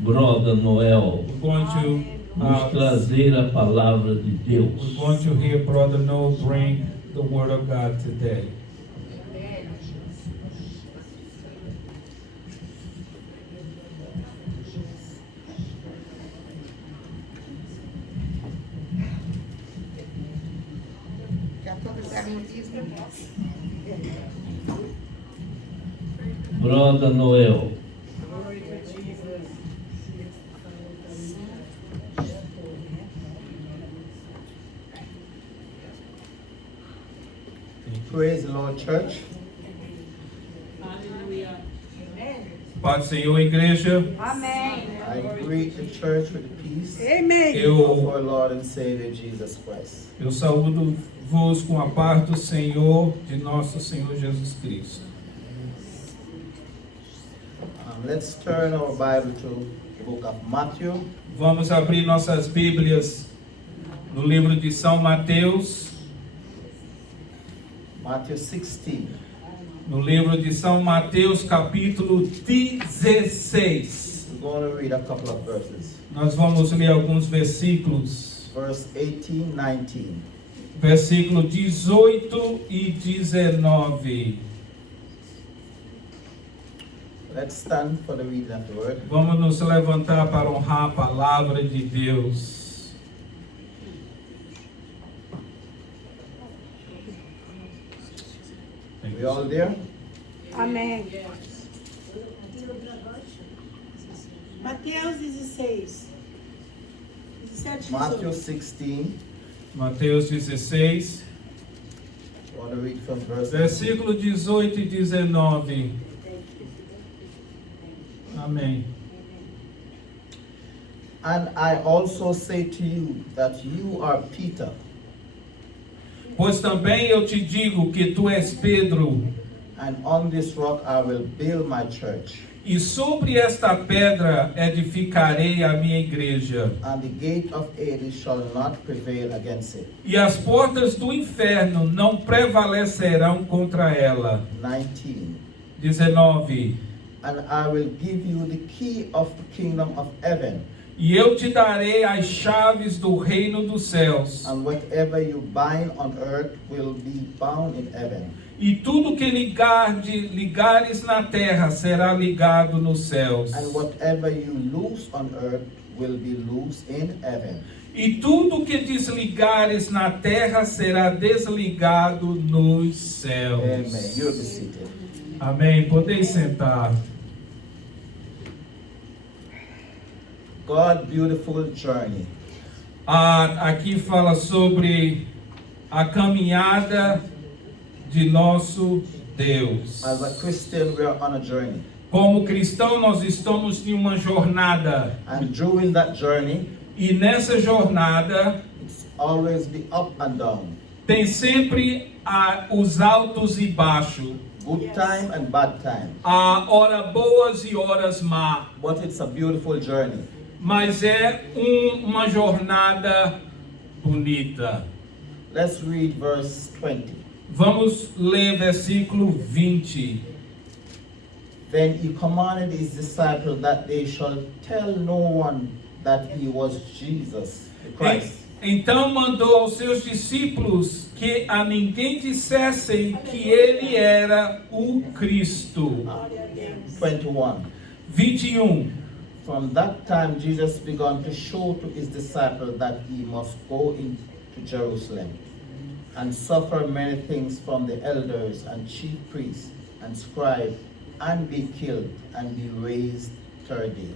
Brother Noel, We're going to nos trazer a palavra de Deus. we're going to hear Brother Noel bring the Word of God today. Brother Noel, Praise the Lord, church. Paz do Senhor, igreja. Amém. I greet the church with the peace Amém. of Eu, our Lord and Savior Jesus Christ. eu saúdo-vos com a paz do Senhor, de nosso Senhor Jesus Cristo. Let's turn our Bible to the book of Matthew, Vamos abrir nossas Bíblias no livro de São Mateus, Matthew 16. no livro de São Mateus, capítulo 16. We're going to read a couple of verses. Nós vamos ler alguns versículos, Verse 18, 19. versículo 18 e 19. Let's stand for the reading of the word. Vamos nos levantar para honrar a palavra de Deus. We all there? Amém. Mateus 16. 17, Matthew 18. 16. Mateus 16, I want to read from verse versículo 18 e 19. Amém. And I also say to you that you are Peter, Pois também eu te digo que tu és Pedro, and on this rock I will build my church, e sobre esta pedra edificarei a minha igreja, and the gate of Hades shall not prevail against it. e as portas do inferno não prevalecerão contra ela. 19. 19. And I will give you the key of the kingdom of heaven, E eu te darei as chaves do reino dos céus, and whatever you bind on earth will be bound in heaven, e tudo que ligares na terra será ligado nos céus, and whatever you loose on earth will be loose in heaven. e tudo que desligares na terra será desligado nos céus. Amen. You'll be seated. Amém. Podeis sentar. God's beautiful journey. Aqui fala sobre a caminhada de nosso Deus. As a Christian, we are on a journey, Como cristão, nós estamos em uma jornada. and during that journey, E nessa jornada it's always be up and down, tem sempre os altos e baixos. good time and bad time. Há horas boas e horas más. But it's a beautiful journey. Mas é uma jornada bonita. Let's read verse 20. Vamos ler versículo 20. Then he commanded his disciples that they shall tell no one that he was Jesus, the Christ. Então mandou aos seus discípulos que a ninguém dissessem que ele era o Cristo. 21. 21. From that time Jesus began to show to his disciples that he must go into Jerusalem and suffer many things from the elders and chief priests and scribes, and be killed and be raised third day.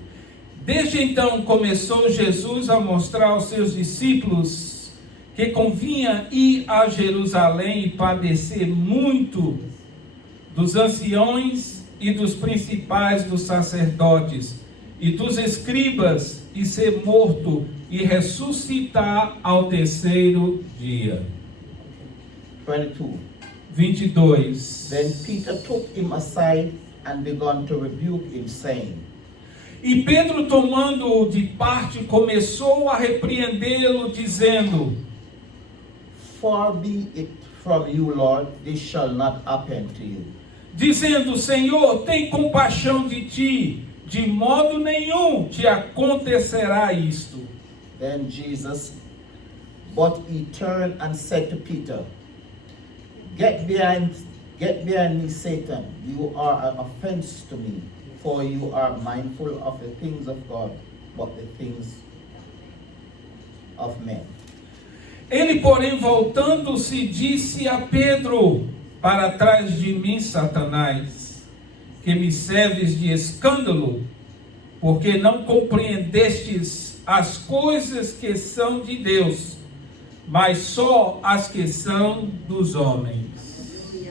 Desde então começou Jesus a mostrar aos seus discípulos que convinha ir a Jerusalém e padecer muito dos anciões e dos principais dos sacerdotes e dos escribas, e ser morto e ressuscitar ao terceiro dia. 22. 22. Then Peter took him aside and began to rebuke him, saying, E Pedro, tomando-o de parte, começou a repreendê-lo, dizendo: Far be it from you, Lord, this shall not happen to you. Senhor, tem compaixão de ti. de modo nenhum te acontecerá isto. Then Jesus, but he turned and said to Peter, Get behind me, Satan. You are an offense to me, for you are mindful of the things of God, but the things of men. Ele, porém, voltando-se, disse a Pedro: Para trás de mim, Satanás, que me serves de escândalo, porque não compreendestes as coisas que são de Deus, mas só as que são dos homens.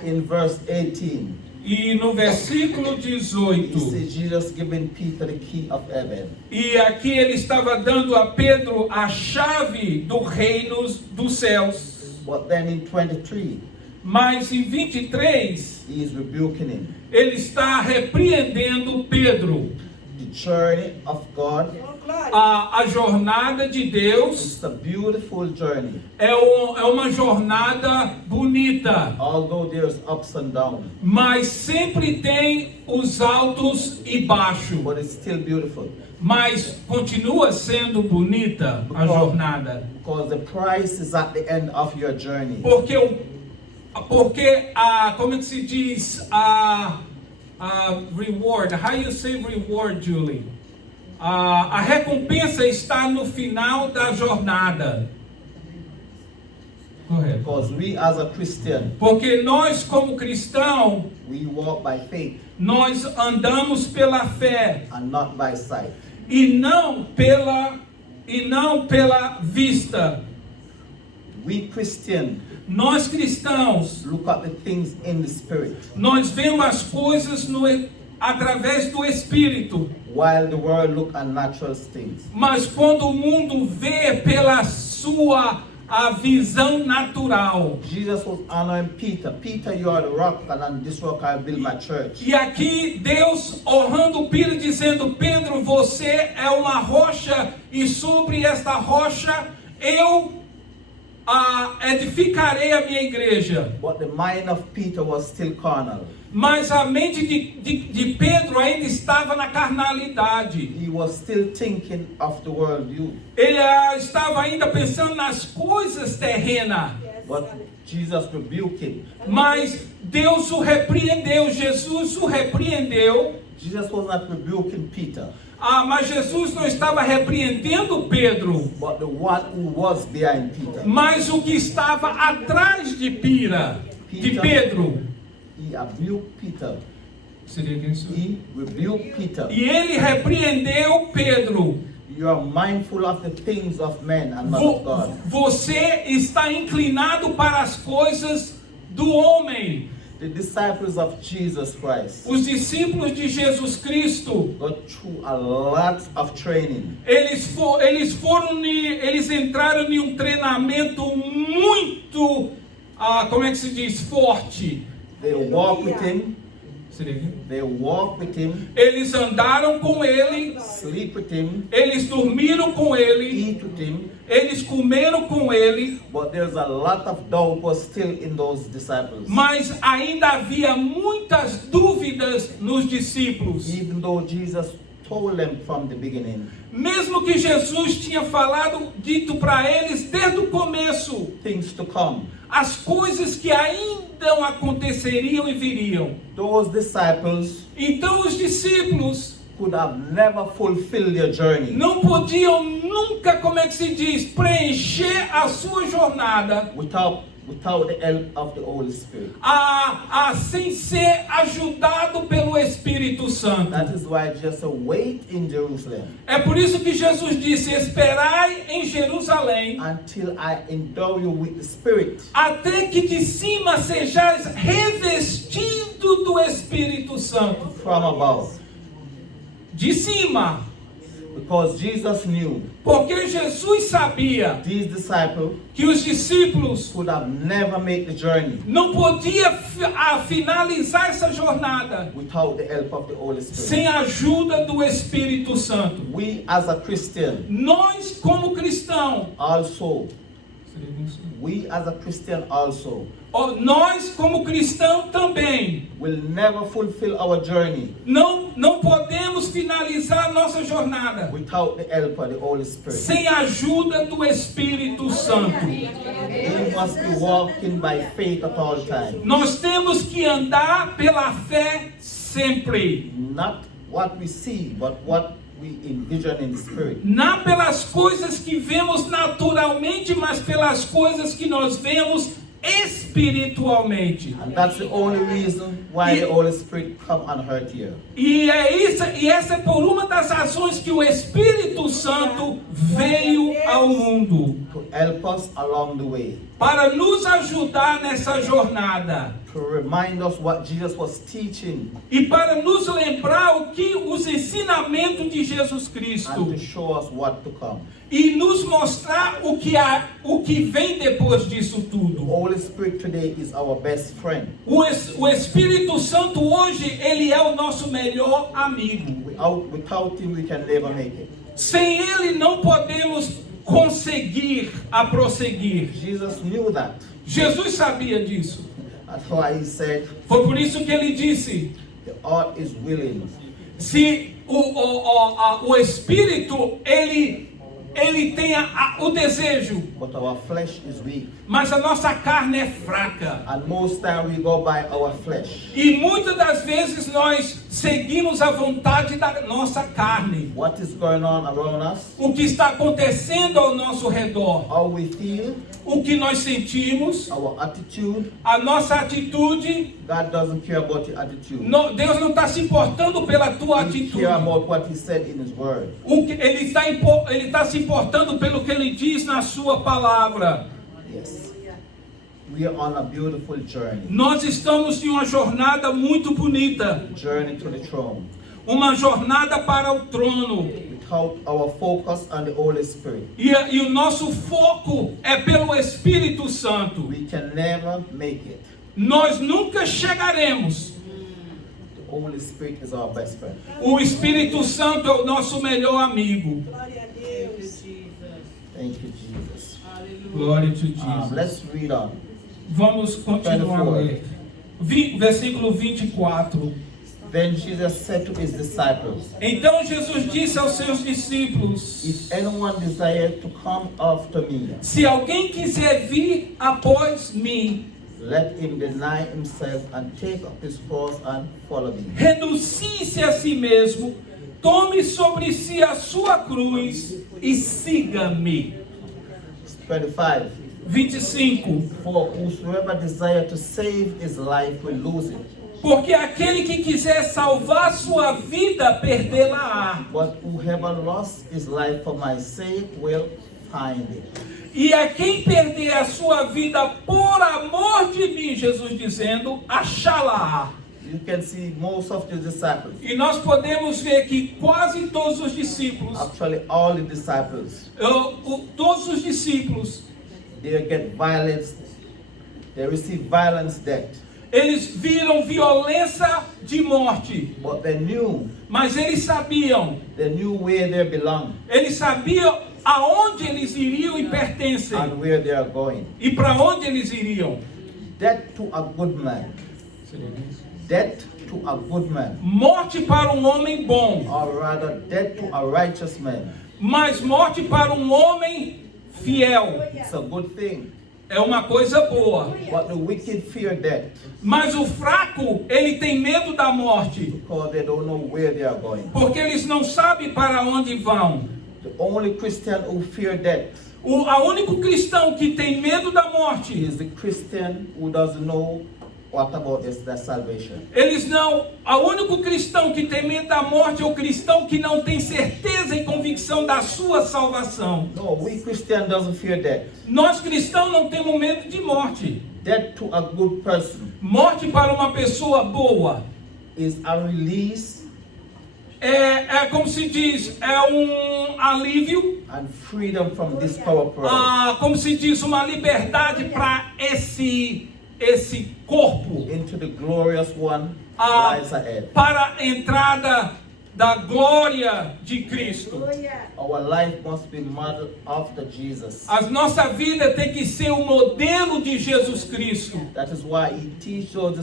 In verse 18, E no versículo you 18, see Jesus giving Peter the key of heaven. e aqui ele estava dando a Pedro a chave do reino dos céus. But then in 23, Mas em 23, he is rebuking him. ele está repreendendo Pedro. The journey of God Oh, glória. A jornada de Deus is a beautiful journey. é uma jornada bonita, Although there's ups and downs, mas sempre tem os altos e baixos. but it's still beautiful. Mas continua sendo bonita a jornada. Because the price is at the end of your journey. Porque como é que se diz, a reward, how you say reward, Julie? A recompensa está no final da jornada. Correto. Because we as a Christian, Porque nós como cristão, we walk by faith nós andamos pela fé and not by sight. e não pela vista. We Christian Nós cristãos, look at the things in the spirit, nós vemos as coisas através do Espírito. while the world look at natural things. Mas quando o mundo vê pela sua a visão natural. Jesus was honoring Peter. Peter, you are the rock, and on this rock I build my church. E aqui Deus honrando Pedro, dizendo: Pedro, você é uma rocha, e sobre esta rocha eu edificarei a minha igreja. But the mind of Peter was still carnal. Mas a mente de Pedro ainda estava na carnalidade. He was still thinking of the world view. Ele estava ainda pensando nas coisas terrenas. But Jesus rebuked him. Mas Deus o repreendeu, Jesus o repreendeu. Jesus was not rebuking Peter, Mas Jesus não estava repreendendo Pedro, but the one who was behind Peter. mas o que estava atrás de Pedro. He rebuked Peter. Seria isso? He rebuked Peter. E ele repreendeu Pedro. You are mindful of the things of men and not of God. Você está inclinado para as coisas do homem. The disciples of Jesus Christ Os discípulos de Jesus Cristo, got through a lot of training. eles entraram em um treinamento muito, como é que se diz, forte. They walk with him. Seria aqui? They walk with him, Eles andaram com ele, sleep with him, eles dormiram com ele, eat with him. eles comeram com ele, But there's a lot of doubt was still in those disciples. mas ainda havia muitas dúvidas nos discípulos. Even though Jesus told them from the beginning, Mesmo que Jesus tinha dito para eles desde o começo, things to come. as coisas que ainda aconteceriam e viriam. Those disciples Então os discípulos could have never fulfilled their journey não podiam nunca, como é que se diz, preencher a sua jornada without the help of the Holy Spirit. sem ser ajudado pelo Espírito Santo. That is why Jesus said, wait in Jerusalem É por isso que Jesus disse: esperai em Jerusalém, until I endow you with the Spirit. até que de cima sejais revestido do Espírito Santo. From above. De cima. Because Jesus knew Porque Jesus sabia these disciples que os discípulos could have never made the journey não podiam finalizar essa jornada without the help of the Holy Spirit. sem a ajuda do Espírito Santo. We as a Christian Nós, como cristãos, also, we as a Christian also, Nós, como cristãos, também will never fulfill our journey não podemos finalizar a nossa jornada without the help of the Holy Spirit. sem a ajuda do Espírito Santo. We must be walking by faith at all times. Nós temos que andar pela fé sempre. Not what we see, but what we envision in the Spirit. Não pelas coisas que vemos naturalmente, mas pelas coisas que nós vemos espiritualmente. And that's the only reason why the Holy Spirit come on earth here. E essa é por uma das razões que o Espírito Santo veio ao mundo, To help us along the way. para nos ajudar nessa jornada To remind us what Jesus was teaching e para nos lembrar os ensinamentos de Jesus and Cristo to show us what to come. e nos mostrar o que vem depois disso The tudo. Holy Spirit today is our best friend. O Espírito Santo hoje, ele é o nosso melhor amigo. Without him, we can never make it. Sem ele não podemos conseguir a prosseguir. Jesus knew that. Jesus sabia disso. That's why he said, Foi por isso que ele disse: the heart is willing, se o Espírito ele tem o desejo, but our flesh is weak. mas a nossa carne é fraca. And most time we go by our flesh. E muitas das vezes nós seguimos a vontade da nossa carne. What is going on around us, O que está acontecendo ao nosso redor, how we feel, o que nós sentimos, our attitude. a nossa atitude. God doesn't care about your attitude. Deus não está se importando pela tua He atitude. care about what he said in his word. Ele está se importando pelo que ele diz na sua palavra. Yes. We are on a beautiful journey. Nós estamos em uma jornada muito bonita, Journey to the throne. uma jornada para o trono. Without our focus on the Holy Spirit, E o nosso foco é pelo Espírito Santo. we can never make it. Nós nunca chegaremos. The Holy Spirit is our best friend. O Espírito Santo é o nosso melhor amigo. Glória a Deus. Thank you, Jesus. Glória a Jesus. Let's read on. Vamos continuar a ler. Versículo 24. Then Jesus said to his disciples, Então Jesus disse aos seus discípulos: if anyone desire to come after me, se alguém quiser vir após mim, let him deny himself and take up his cross and follow me. renuncie-se a si mesmo, tome sobre si a sua cruz e siga-me. 25. 25. For whosoever desire to save his life will lose it. Porque aquele que quiser salvar sua vida, perdê-la-á. But whoever lost his life for my sake will find it. E a quem perder a sua vida por amor de mim, Jesus dizendo, achá-la-á. You can see most of the disciples, E nós podemos ver que quase todos os discípulos, actually all the disciples, todos os discípulos, they get violence, they receive violence death. eles viram violência de morte, But they knew where they belong eles sabiam aonde eles iriam e pertencem, and where they are going. e para onde eles iriam. Death to a good man. Death to a good man. Morte para um homem bom, Or rather, death to a righteous man. mas morte para um homem fiel It's a good thing. é uma coisa boa. But the wicked fear death Mas o fraco, ele tem medo da morte, because they don't know where they are going. porque eles não sabem para onde vão. The only Christian who fear death O único cristão que tem medo da morte, is the Christian who doesn't know what about their salvation. o único cristão que tem medo da morte é o cristão que não tem certeza e convicção da sua salvação. No, we Christian doesn't fear death. Nós cristãos não temos medo de morte. Death to a good person Morte para uma pessoa boa is a release é como se diz, é um alívio, and freedom from this power problem como se diz, uma liberdade para esse corpo, into the glorious one Ah, lies ahead. para a entrada da glória de Cristo. Aleluia. Our life must be modeled after Jesus. A nossa vida tem que ser o modelo de Jesus Cristo. That is why he teach those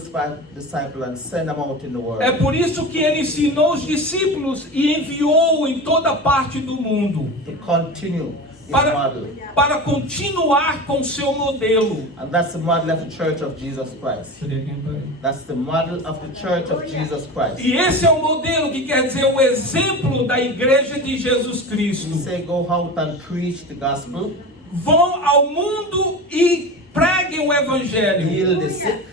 disciples and send them out in the world. É por isso que ele ensinou os discípulos e enviou em toda parte do mundo To continue his model. para continuar com seu modelo. And that's the model of the Church of Jesus Christ. That's the model of the Church of Jesus Christ. E esse é o modelo que quer dizer o exemplo da igreja de Jesus He Cristo. say, go out and preach the gospel, Vão ao mundo e preguem o evangelho. heal the sick,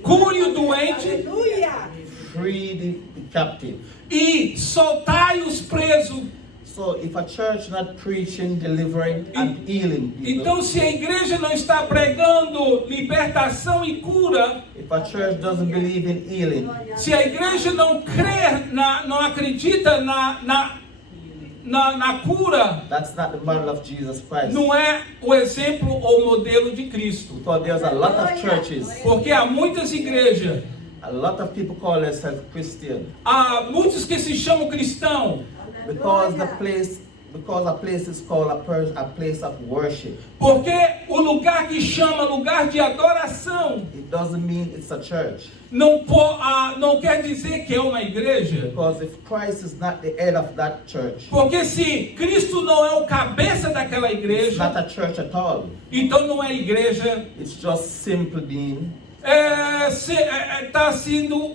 Cure o doente Aleluia. free the captive. e soltai os presos. So if a church not preaching, delivering, and healing people, Então, se a igreja não está pregando libertação e cura, if a church doesn't believe in healing, se a igreja não crê, não acredita na cura, that's not the model of Jesus Christ. não é o exemplo ou modelo de Cristo. Because there's a lot of churches, Porque há muitas igrejas, a lot of people call themselves Christian, há muitos que se chamam cristão, because a place is called a place of worship. porque o lugar que chama lugar de adoração It doesn't mean it's a church. não quer dizer que é uma igreja. Because if Christ is not the head of that church, Porque se Cristo não é o cabeça daquela it's igreja, not a church at all. então não é igreja. It's just simply being Está sendo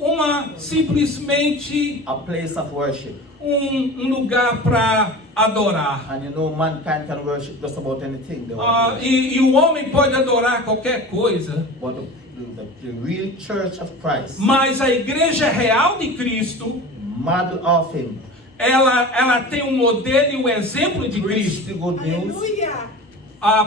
simplesmente a place of worship. um lugar para adorar. And you know, mankind can worship just about anything they want to worship. E o homem pode adorar qualquer coisa, But the real church of Christ, mas a igreja real de Cristo, model of him, ela tem um modelo e um exemplo de preach Cristo, the good news, Aleluia.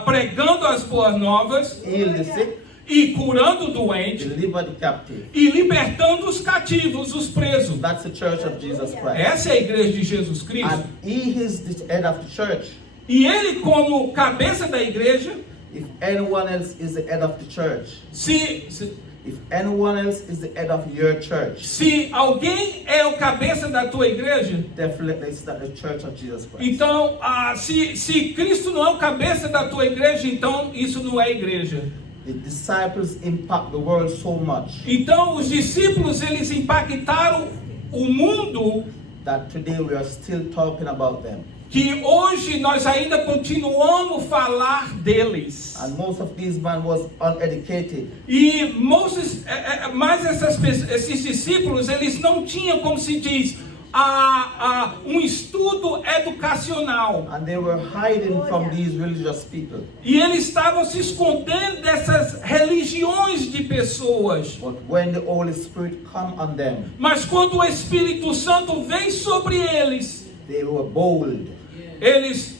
pregando as boas novas heal the sick, e curando o doente deliver the captive. e libertando os cativos, os presos. That's the church of Jesus Christ. Essa é a igreja de Jesus Cristo. And he is the head of the church. E ele, como cabeça da igreja, If anyone else is the head of the church, se if anyone else is the head of your church, alguém é o cabeça da tua igreja, definitely it's not the church of Jesus Christ. então, se Cristo não é o cabeça da tua igreja, então isso não é igreja. The disciples impact the world so much Então, os discípulos, eles impactaram o mundo, that today we are still talking about them. que hoje nós ainda continuamos a falar deles. And most of these men was uneducated. E mas esses discípulos, eles não tinham, como se diz, um estudo educacional. And they were hiding from these religious people. E eles estavam se escondendo dessas religiões de pessoas. But when the Holy Spirit come on them, Mas quando o Espírito Santo vem sobre eles, they were bold. eles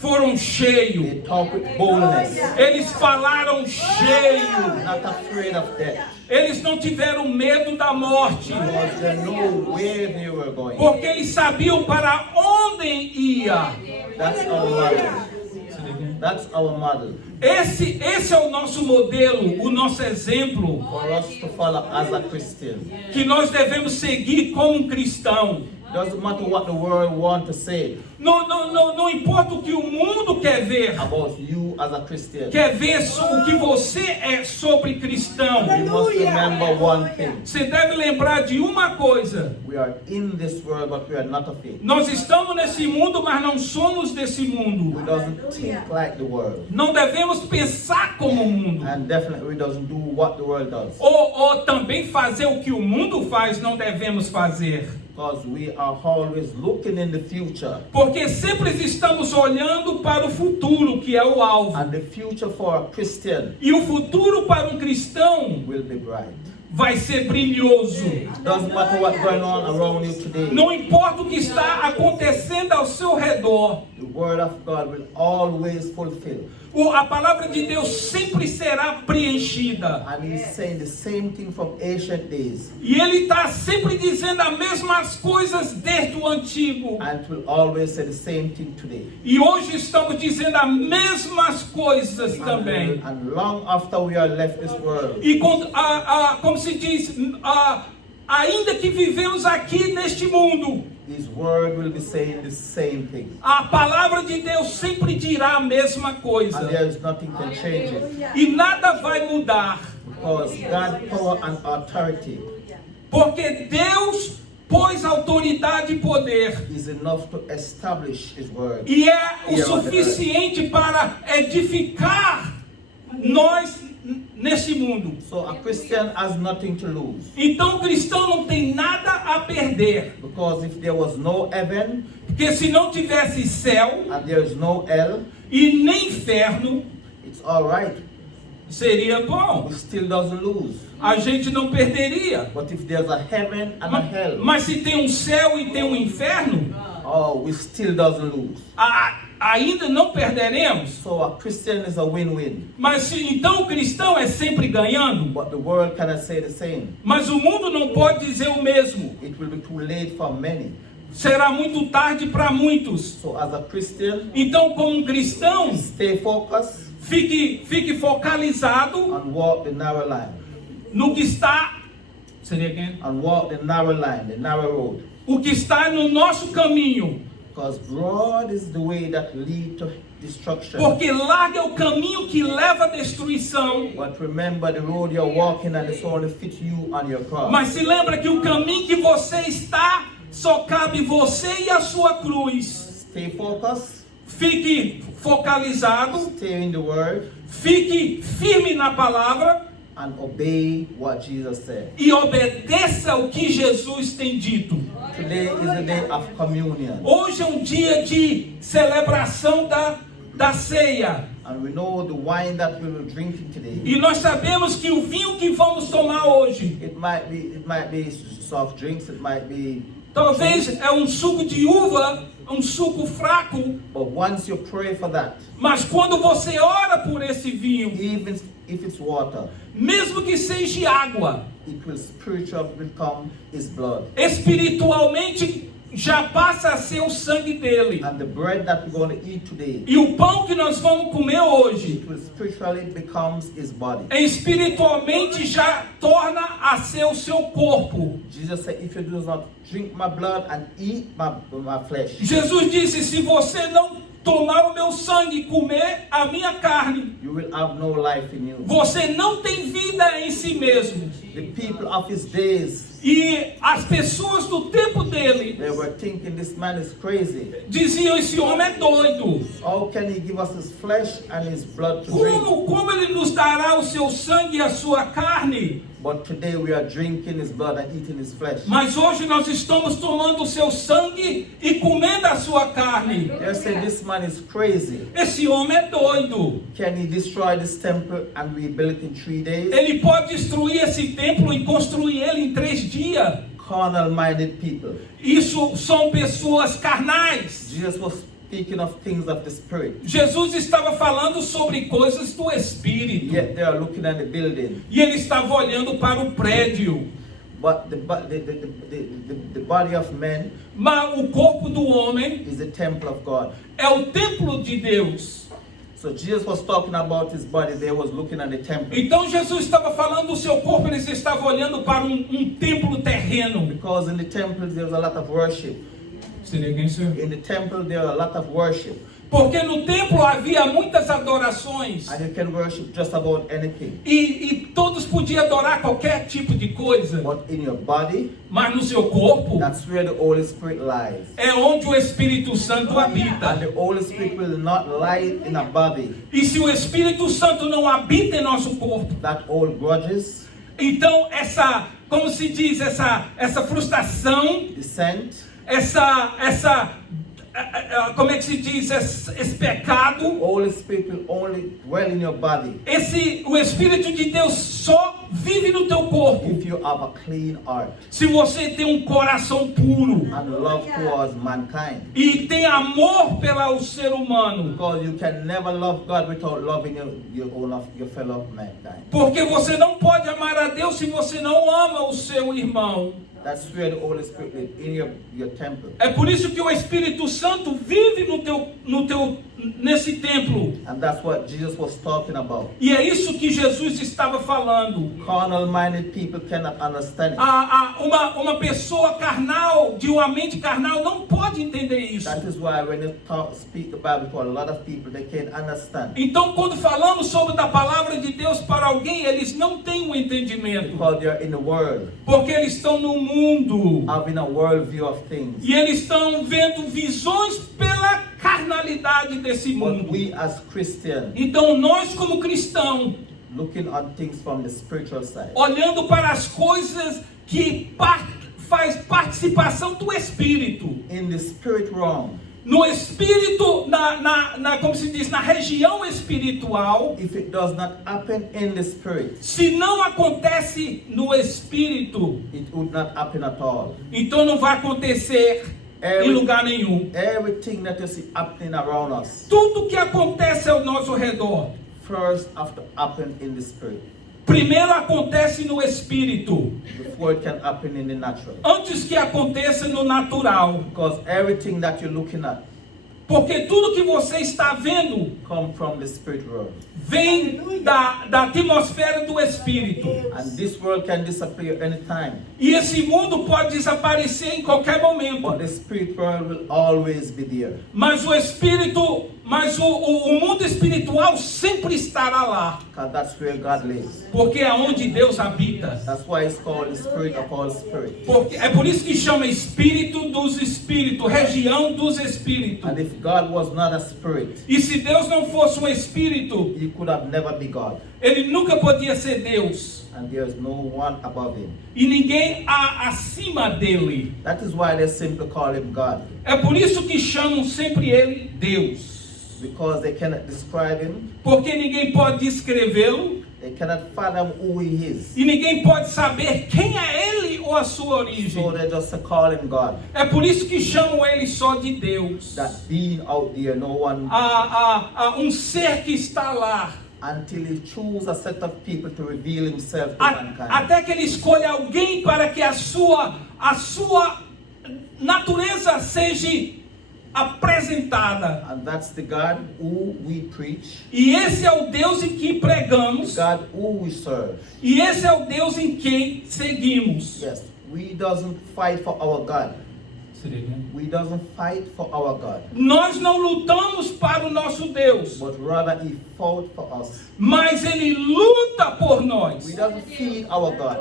foram cheios. They talk with boldness, Eles falaram cheio. not afraid of death. Eles não tiveram medo da morte. Because they know where they were going. Porque eles sabiam para onde ia. That's our model. That's our model. Esse é o nosso modelo, o nosso exemplo For us to follow as a Christian. que nós devemos seguir como um cristão. Doesn't matter what the world want to say Não importa o que o mundo quer ver. about you as a Christian. Quer ver o que você é sobre cristão. We must remember one thing. Você deve lembrar de uma coisa. We are in this world, but we are not of it. Nós estamos nesse mundo, mas não somos desse mundo. We doesn't think like the world. Não devemos pensar como o mundo. And definitely we doesn't do what the world does. Ou também fazer o que o mundo faz, não devemos fazer. Because we are always looking in the future. Porque sempre estamos olhando para o futuro, que é o alvo. And the future for a Christian E o futuro para um cristão will be bright. vai ser brilhoso. Doesn't matter what's going on around you today. Não importa o que está acontecendo ao seu redor. The word of God will always fulfill. A palavra de Deus sempre será preenchida. And he's saying the same thing from ancient days. E ele está sempre dizendo as mesmas coisas desde o antigo. And will always say the same thing today. E hoje estamos dizendo as mesmas coisas também. And long after we are left this world, E como se diz, ainda que vivemos aqui neste mundo, His word will be saying the same thing. a palavra de Deus sempre dirá a mesma And coisa. there is nothing can change it. E nada vai mudar. Because God's power and authority Porque Deus pôs autoridade e poder. is enough to establish His word. E é o suficiente para edificar nós nesse mundo. So a Christian has nothing to lose. Então o cristão não tem nada a perder. Because if there was no heaven Porque se não tivesse céu and there is no hell, e nem inferno, it's all right. seria bom. We still doesn't lose. A gente não perderia. But if there's a heaven and a hell, Mas se tem um céu e tem um inferno, oh, we still doesn't lose. ainda não perderemos. So a Christian is a win-win. Mas então o cristão é sempre ganhando. But the world cannot say the same. Mas o mundo não pode dizer o mesmo. It will be too late for many. Será muito tarde para muitos. So as a Christian, Então, como um cristão, stay focused fique focalizado and walk the narrow line. no que está. Seria quem? And walk the narrow line, the narrow road. O que está no nosso caminho. Because broad is the way that lead to destruction. Porque largo é o caminho que leva à destruição. But remember the road you're walking and it's only fit you on your cross. Mas se lembra que o caminho que você está só cabe você e a sua cruz. Stay focused, Fique focalizado, stay in the word, fique firme na palavra and obey what Jesus said. e obedeça o que Jesus tem dito. Today is a day of communion. Hoje é um dia de celebração da ceia. And we know the wine that we will drink today. E nós sabemos que o vinho que vamos tomar hoje, It might be soft drinks, it might be, talvez é um suco de uva, um suco fraco, but once you pray for that, mas quando você ora por esse vinho, even if it's water, mesmo que seja água, it will spiritually become His blood. espiritualmente já passa a ser o sangue dele. And the bread that we're going to eat today, E o pão que nós vamos comer hoje, it will spiritually becomes His body. espiritualmente já torna a ser o seu corpo. Jesus said, if you do not drink my blood and eat my flesh, Jesus disse, se você não tomar o meu sangue e comer a minha carne, you will have no life in you. você não tem vida em si mesmo. The people of His days, E as pessoas do tempo dele they were thinking this man is crazy. diziam, esse homem é doido. How can he give us his flesh and his blood to drink? Como ele nos dará o seu sangue e a sua carne? But today we are drinking his blood and eating his flesh. Mas hoje nós estamos tomando o seu sangue e comendo a sua carne. They say this man is crazy. Esse homem é doido. Can he destroy this temple and rebuild it in 3 days? Ele pode destruir esse templo e construir ele em 3 dias. Carnal-minded people. Isso são pessoas carnais. Jesus was speaking of things of the spirit. Jesus estava falando sobre coisas do Espírito. Yet they are looking at the building. E ele estava olhando para o prédio. But the body of man Mas o corpo do homem is the temple of God. é o templo de Deus. So Jesus was talking about his body. They was looking at the temple. Então Jesus estava falando do seu corpo, eles estavam olhando para um templo terreno. Because in the temple there's a lot of worship. Seria quem, senhor? In the temple there are a lot of worship. Porque no templo havia muitas adorações. And you can worship just about anything. E todos podiam adorar qualquer tipo de coisa. But in your body, Mas no seu corpo that's where the Holy Spirit lies. é onde o Espírito Santo And habita. the Holy Spirit will not lie in a body E se o Espírito Santo não habita em nosso corpo, that hold grudges, então como se diz, essa frustração, dissent, como é que se diz, esse pecado, Holy Spirit will only dwell in your body o Espírito de Deus só vive no teu corpo if you have a clean heart se você tem um coração puro and love towards mankind. e tem amor pelo ser humano. Because you can never love God without loving your fellow mankind. Porque você não pode amar a Deus se você não ama o seu irmão. That's where the Holy Spirit lives, in your temple. É por isso que o Espírito Santo vive nesse templo. And that's what Jesus was talking about. E é isso que Jesus estava falando. Carnal-minded people cannot understand it. Uma pessoa carnal, de uma mente carnal, não pode entender isso. That is why when you speak the Bible to a lot of people, they can't understand. Então, quando falamos sobre a palavra de Deus para alguém, eles não têm um entendimento. Because they are in the world, Porque eles estão no mundo. having a world view of things. E eles estão vendo visões pela carnalidade desse But mundo. we as Christians, Então, nós como cristãos, looking on things from the spiritual side, olhando para as coisas que faz participação do Espírito. in the spirit realm, No Espírito, como se diz, na região espiritual, if it does not happen in the spirit, se não acontece no Espírito, it would not happen at all. então não vai acontecer em lugar nenhum. Everything that you see happening around us Tudo que acontece ao nosso redor, first have to happen in the spirit primeiro acontece no Espírito, before it can happen in the natural. antes que aconteça no natural. Because everything that you're looking at Porque tudo que você está vendo come from the spirit world. vem da atmosfera do Espírito. And this world can disappear anytime. E esse mundo pode desaparecer em qualquer momento. But the spirit world will always be there. Mas o Espírito, o mundo espiritual sempre estará lá. Because that's where God lives. Porque é onde Deus habita. That's why it's called the spirit of all spirits. É por isso que chama Espírito dos Espíritos, região dos Espíritos. And if God was not a spirit, E se Deus não fosse um Espírito, He could have never been God. Ele nunca podia ser Deus. And there's no one above Him. E ninguém acima dele. That is why they simply call Him God. É por isso que chamam sempre Ele Deus. Because they cannot describe Him. Porque ninguém pode descrevê-lo. They cannot fathom who He is. E ninguém pode saber quem é Ele ou a sua origem. So they just call Him God. É por isso que chamam Ele só de Deus. That being out there, no one, Um ser que está lá. until He choose a set of people to reveal Himself to mankind. Até que Ele escolha alguém para que a sua natureza seja apresentada. And that's the God who we preach, E esse é o Deus em que pregamos. God who we serve. E esse é o Deus em quem seguimos. Yes, we doesn't fight for our God. We doesn't fight for our God, Nós não lutamos para o nosso Deus, but rather He fought for us. mas Ele luta por nós. We doesn't feed our God.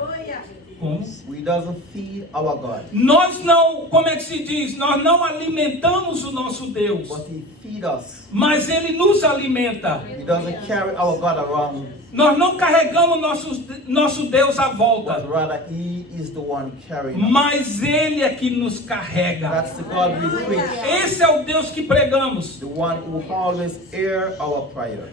Como? We doesn't feed our God, Nós não, como é que se diz? Nós não alimentamos o nosso Deus, but He feed us. mas Ele nos alimenta. He doesn't carry our God around, Nós não carregamos nosso Deus à but volta, rather He is the one carrying us. mas Ele é que nos carrega. That's the God we preach, Esse é o Deus que pregamos. the one who always hear our prayer.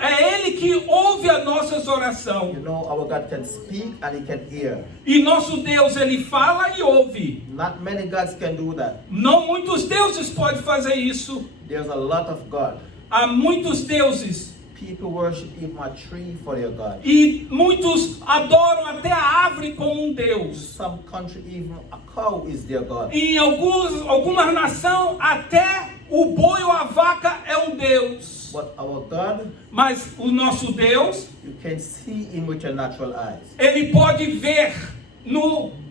É Ele que ouve as nossas You orações. know, our God can speak and He can hear. E nosso Deus, Ele fala e ouve. Not many gods can do that. Não muitos deuses podem fazer isso. There's a lot of God. Há muitos deuses. People worship even a tree for their God. E muitos adoram até a árvore como um Deus. Some country even a cow is their God. Em algumas nações, até o boi ou a vaca é um Deus. But our God, Mas o nosso Deus, you can see Him with your natural eyes. Ele pode ver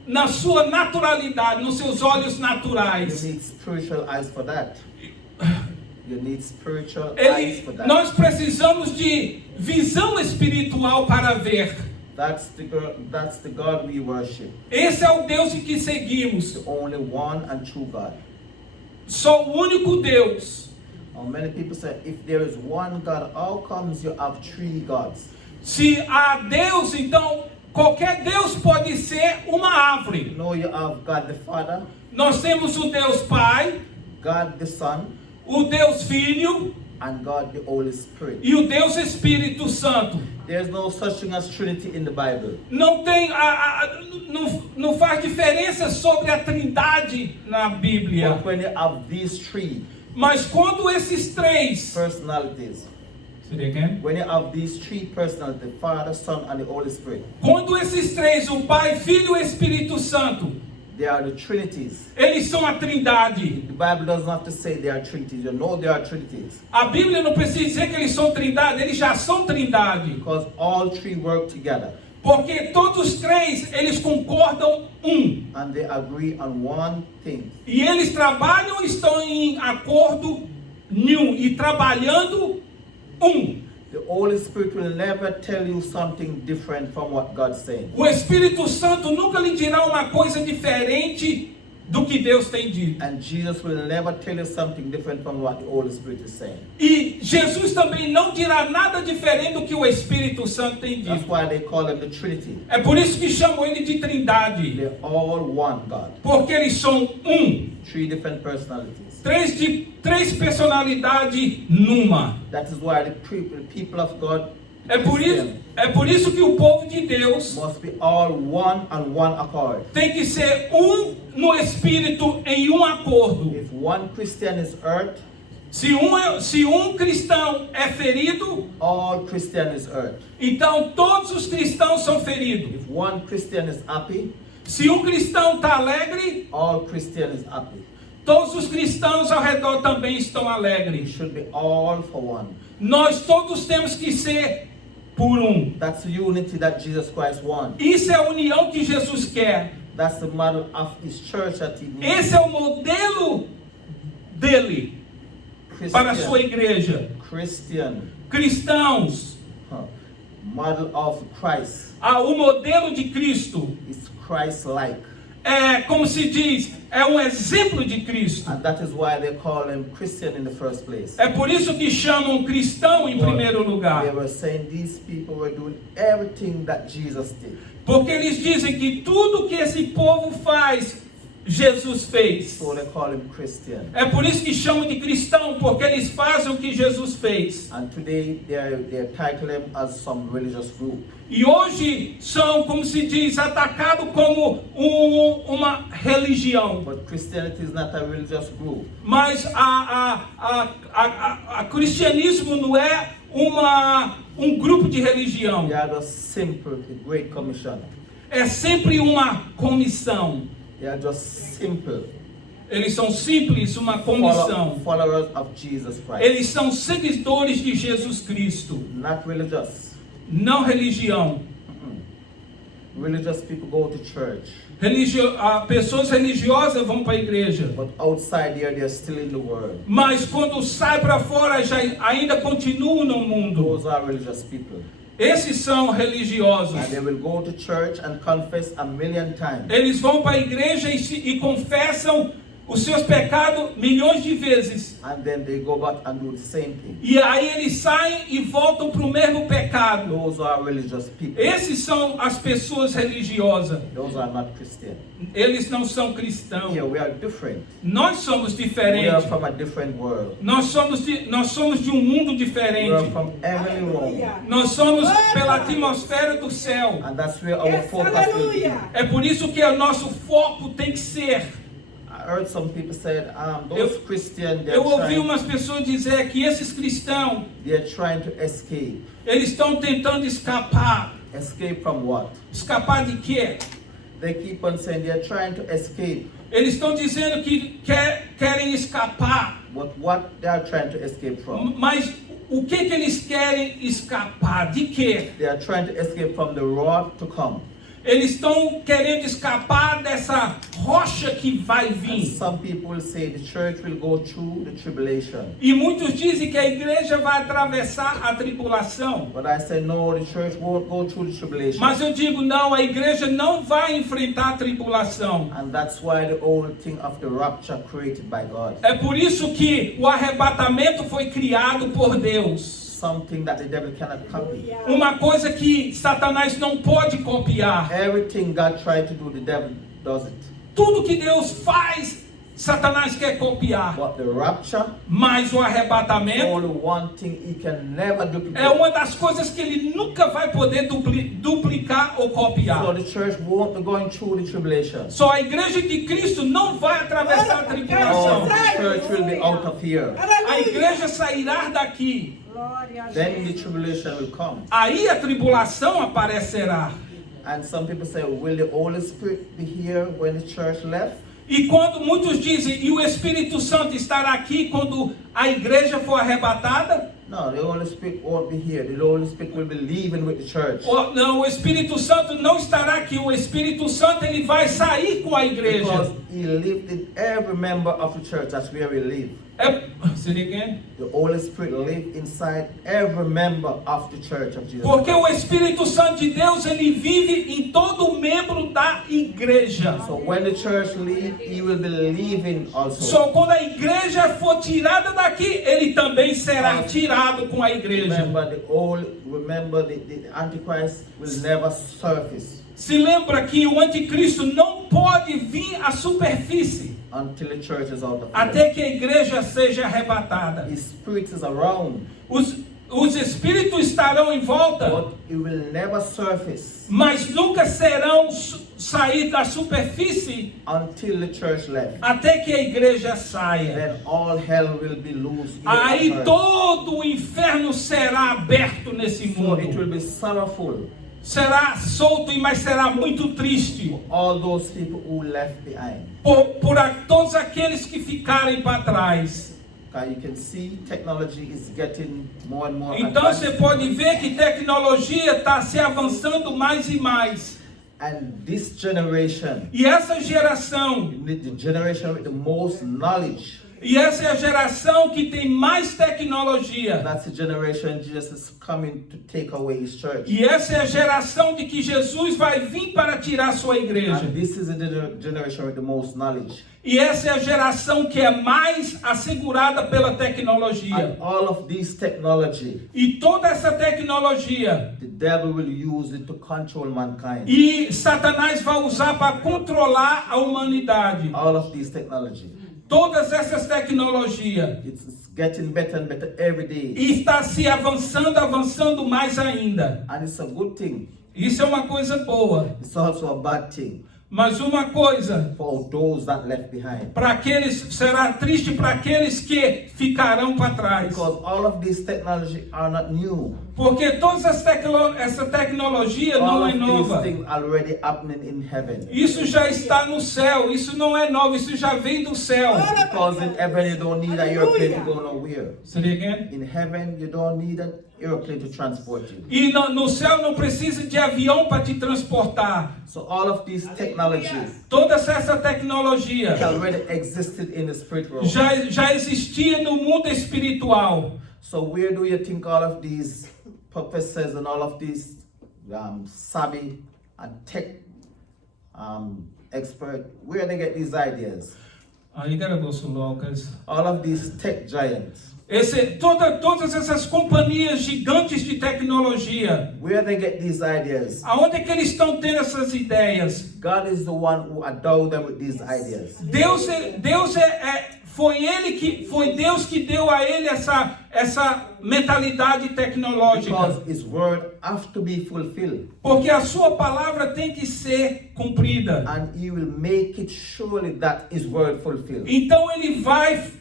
na sua naturalidade, nos seus olhos You naturais. need spiritual eyes for that. You need spiritual eyes for that. Nós precisamos de visão espiritual para ver. That's the God we worship. Esse é o Deus em que seguimos. The only one and true God. Só o único Deus. Now, many people say, if there is one God, how comes you have three gods? Se há Deus, então qualquer Deus pode ser uma árvore. You know, you have God the Father, Nós temos o Deus Pai, God the Son, o Deus Filho and God the Holy Spirit. e o Deus Espírito Santo. There's no such thing as Trinity in the Bible. Não tem, não faz diferença sobre a Trindade na Bíblia. But when you have these three Mas quando esses três, personalities, when you have these three personalities, the Father, Son, and the Holy Spirit, quando esses três, o Pai, Filho e Espírito Santo, They are the Trinities. Eles são a trindade. The Bible doesn't have to say they are Trinities. You know they are Trinities. A Bíblia não precisa dizer que eles são trindade, eles já são trindade. Because all three work together. Porque todos os três, eles concordam And they agree on one thing. E eles trabalham e estão em acordo e trabalhando The Holy Spirit will never tell you something different from what God's saying. O Espírito Santo nunca lhe dirá uma coisa diferente do que Deus tem dito. And Jesus will never tell you something different from what the Holy Spirit is saying. E Jesus também não dirá nada diferente do que o Espírito Santo tem That's dito. why they call him the Trinity. É por isso que chamam ele de Trindade. They're all one God. Porque eles são Three different personalities. Três personalidades numa. That is why the people of God É por isso que o povo de Deus must be all one on one accord. tem que ser no Espírito em acordo. If one Christian is hurt, Se cristão é ferido, all Christian is hurt. então todos os cristãos são feridos. If one Christian is happy, Se cristão está alegre, all Christian is happy. todos os cristãos ao redor também estão We alegres. should be all for one. Nós todos temos que ser por That's the unity that Jesus Christ wants. Isso é a união que Jesus quer. That's the model of his church that he needs. Esse é o modelo dele para a sua igreja. Christian Cristãos, model of Christ o modelo de Cristo is Christ-like. é, como se diz, é um exemplo de Cristo. And that is why they call him Christian in the first place. É por isso que chamam cristão em primeiro They lugar. were saying these people were doing everything that Jesus did. Porque eles dizem que tudo que esse povo faz, Jesus fez. So they call him Christian. É por isso que chamam de cristão, porque eles fazem o que Jesus fez. And today they title him as some religious group. E hoje são, como se diz, atacados como uma religião. But Christianity is not a religious group. Mas a cristianismo não é um grupo de religião. They are just simple, the Great Commission. É sempre uma comissão. They are just simple Eles são simples, uma comissão. followers of Jesus Christ. Eles são seguidores de Jesus Cristo, Not religious. não religião. Religious people go to church, Pessoas religiosas vão para a igreja, but outside there they're still in the world. mas quando sai para fora ainda continuam no mundo. Those are religious people. Esses são religiosos. And they will go to church and confess a million times. Eles vão para a igreja e confessam os seus pecados milhões de vezes. And then they go back and do the same thing. E aí eles saem e voltam para o mesmo pecado. Those are religious people. Esses são as pessoas religiosas. Those are not Christian. Eles não são cristãos. Here we are different. Nós somos We are diferentes. from a different world. Nós somos de um mundo We are diferente. from heavenly realm. Nós somos pela atmosfera do céu. And that's where our focus will be. É por isso que o nosso foco tem que ser. I heard some people said, those Christians, Eu ouvi umas pessoas dizer que esses cristãos, they're trying to escape. eles estão tentando escapar. Escape from what? Escapar de quê? They keep on saying they're trying to escape. Eles estão dizendo que querem escapar. But what they are trying to escape from? Mas o que eles querem escapar? De quê? They are trying to escape from the rod to come. Eles estão querendo escapar dessa rocha que vai And vir. some people say the church will go through the tribulation. E muitos dizem que a igreja vai atravessar a tribulação. But I say no, the church won't go through the tribulation. Mas eu digo não, a igreja não vai enfrentar a tribulação. And that's why the whole thing of the rapture created by God. É por isso que o arrebatamento foi criado por Deus. Something that the devil cannot copy. Uma coisa que Satanás não pode copiar. Everything God tried to do, the devil does it. Tudo que Deus faz, Satanás quer copiar. But the rapture, Mas o arrebatamento only one thing he can never duplicate. é uma das coisas que ele nunca vai poder duplicar ou So copiar. the church won't be going through the tribulation. Só a igreja de Cristo não vai atravessar a Oh, tribulação. the church will be out of here. A igreja sairá daqui. Then the tribulation will come. Aí a tribulação aparecerá. And some people say, will the Holy Spirit be here when the church left? E quando muitos dizem, e o Espírito Santo estará aqui quando a igreja for arrebatada? No, the Holy Spirit won't be here. The Holy Spirit will be leaving with the church. Não, o Espírito Santo não estará aqui. O Espírito Santo ele vai sair com a igreja. Because he lived in every member of the church. That's where we live. Seria quem? The Holy Spirit lived inside every member of the church of Jesus. Porque o Espírito Santo de Deus ele vive em todo membro da igreja. So when the church leaves, he will be leaving also. Só quando a igreja for tirada daqui, ele também será tirado com a igreja. Remember the Antichrist will never surface. Se lembra que o anticristo não pode vir à superfície Until the church is out of até que a igreja seja arrebatada. His spirit is around, Os espíritos estarão em volta, but it will never surface mas nunca serão sair da superfície until the church left. até que a igreja saia. Then all hell will be loose. Aí todo o inferno será aberto nesse So it will mundo. be sorrowful Será solto, mas será muito triste for all those people who left behind. por todos aqueles que ficarem para trás. Because you can see technology is getting more and more Então você advanced. pode ver que tecnologia está se avançando mais e mais. And this generation, E essa geração, the generation with the most knowledge, e essa é a geração que tem mais tecnologia. that's the generation Jesus is coming to take away his church. E essa é a geração de que Jesus vai vir para tirar sua igreja. And this is the generation with the most knowledge. E essa é a geração que é mais assegurada pela tecnologia. And all of this technology, E toda essa tecnologia, the devil will use it to control mankind. e Satanás vai usar para controlar a humanidade. All of this technology. Todas essas tecnologias. It's getting better and better every day. E está se avançando mais ainda. And it's a good thing. Isso é uma coisa boa. It's also a bad thing Mas uma coisa, for those that left behind. para aqueles, será triste para aqueles que ficarão para trás. Because all of this technology are not new. Porque toda essa tecnologia All não of é nova. these things already happening in heaven. Isso já está no céu, isso não é novo, isso já vem do céu. Because in heaven you don't need a airplane to go nowhere. Seria again? In heaven you don't need an airplane to transport you. E no céu não precisa de avião para te transportar. So all of these technology Toda essa tecnologia already existed in the spirit world. já existia no mundo espiritual. So where do you think all of these professors and all of these savvy and tech expert, where they get these ideas? Aí, gotta go slow, guys. All of these tech giants, Todas essas companhias gigantes de tecnologia, where they get these ideas? aonde é que eles estão tendo essas ideias? God is the one who endowed them with these ideas. Foi Deus que deu a ele essa mentalidade tecnológica. Because his word has to be fulfilled. Porque a sua palavra tem que ser cumprida. And he will make it surely that his word fulfilled. Então ele vai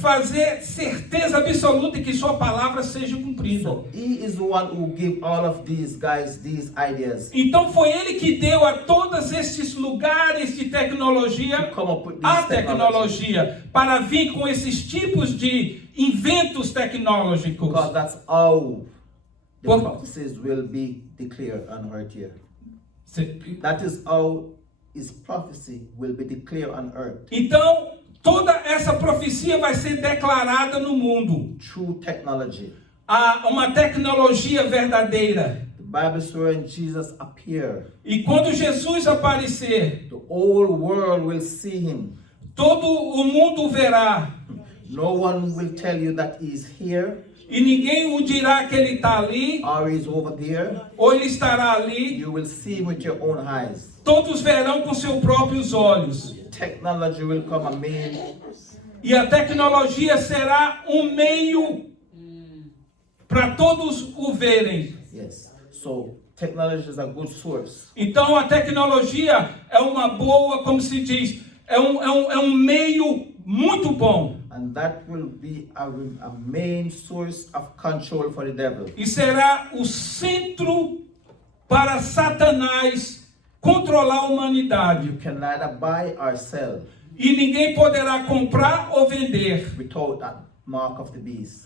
fazer certeza absoluta que sua palavra seja cumprida. So he is the one who gave all of these guys these ideas. Então foi ele que deu a todos esses lugares de tecnologia Come up with a this tecnologia para vir com esses tipos de inventos tecnológicos. Because that's how the Por- prophecies will be declared on earth here. That is how his prophecy will be declared on earth Então toda essa profecia vai ser declarada no mundo. through technology. Há uma tecnologia verdadeira. The Bible says when Jesus appeared, E quando Jesus aparecer, the whole world will see him. todo o mundo verá. No one will tell you that he's here E ninguém o dirá que ele está ali, or he's over there. ou ele estará ali. You will see him with your own eyes. Todos verão com seus próprios olhos. Technology will come a mean. E a tecnologia será um meio para todos o verem. Yes. So technology is a good source. Então a tecnologia é uma boa, como se diz, é um meio muito bom. And that will be a main source of control for the devil. E será o centro para Satanás controlar a humanidade. You can neither buy or sell E ninguém poderá comprar ou vender. without that mark of the beast.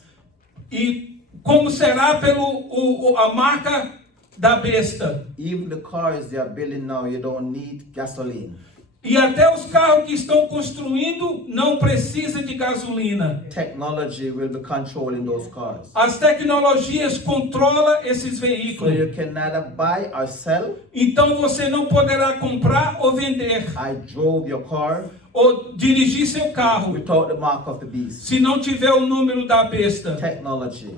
E como será a marca da besta? Even the cars they are building now, you don't need gasoline. E até os carros que estão construindo não precisam de gasolina. Technology will be controlling those cars. As tecnologias controlam esses So veículos. you can neither buy or sell. Então você não poderá comprar ou vender, I drove your car ou dirigir seu carro, without the mark of the beast. se não tiver o número da besta. Technology.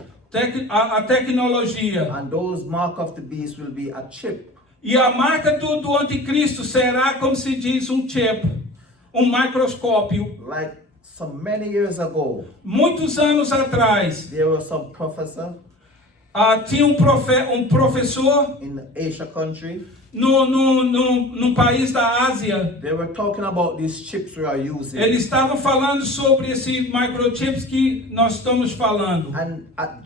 A tecnologia. And those mark of the beast will be a chip. E a marca do anticristo será, como se diz, um chip, um microscópio. Like some many years ago, Muitos anos atrás, there was some professor tinha um professor in the Asia country. num país da Ásia. They were talking about these chips we are using. Ele estava falando sobre esses microchips que nós estamos falando. And at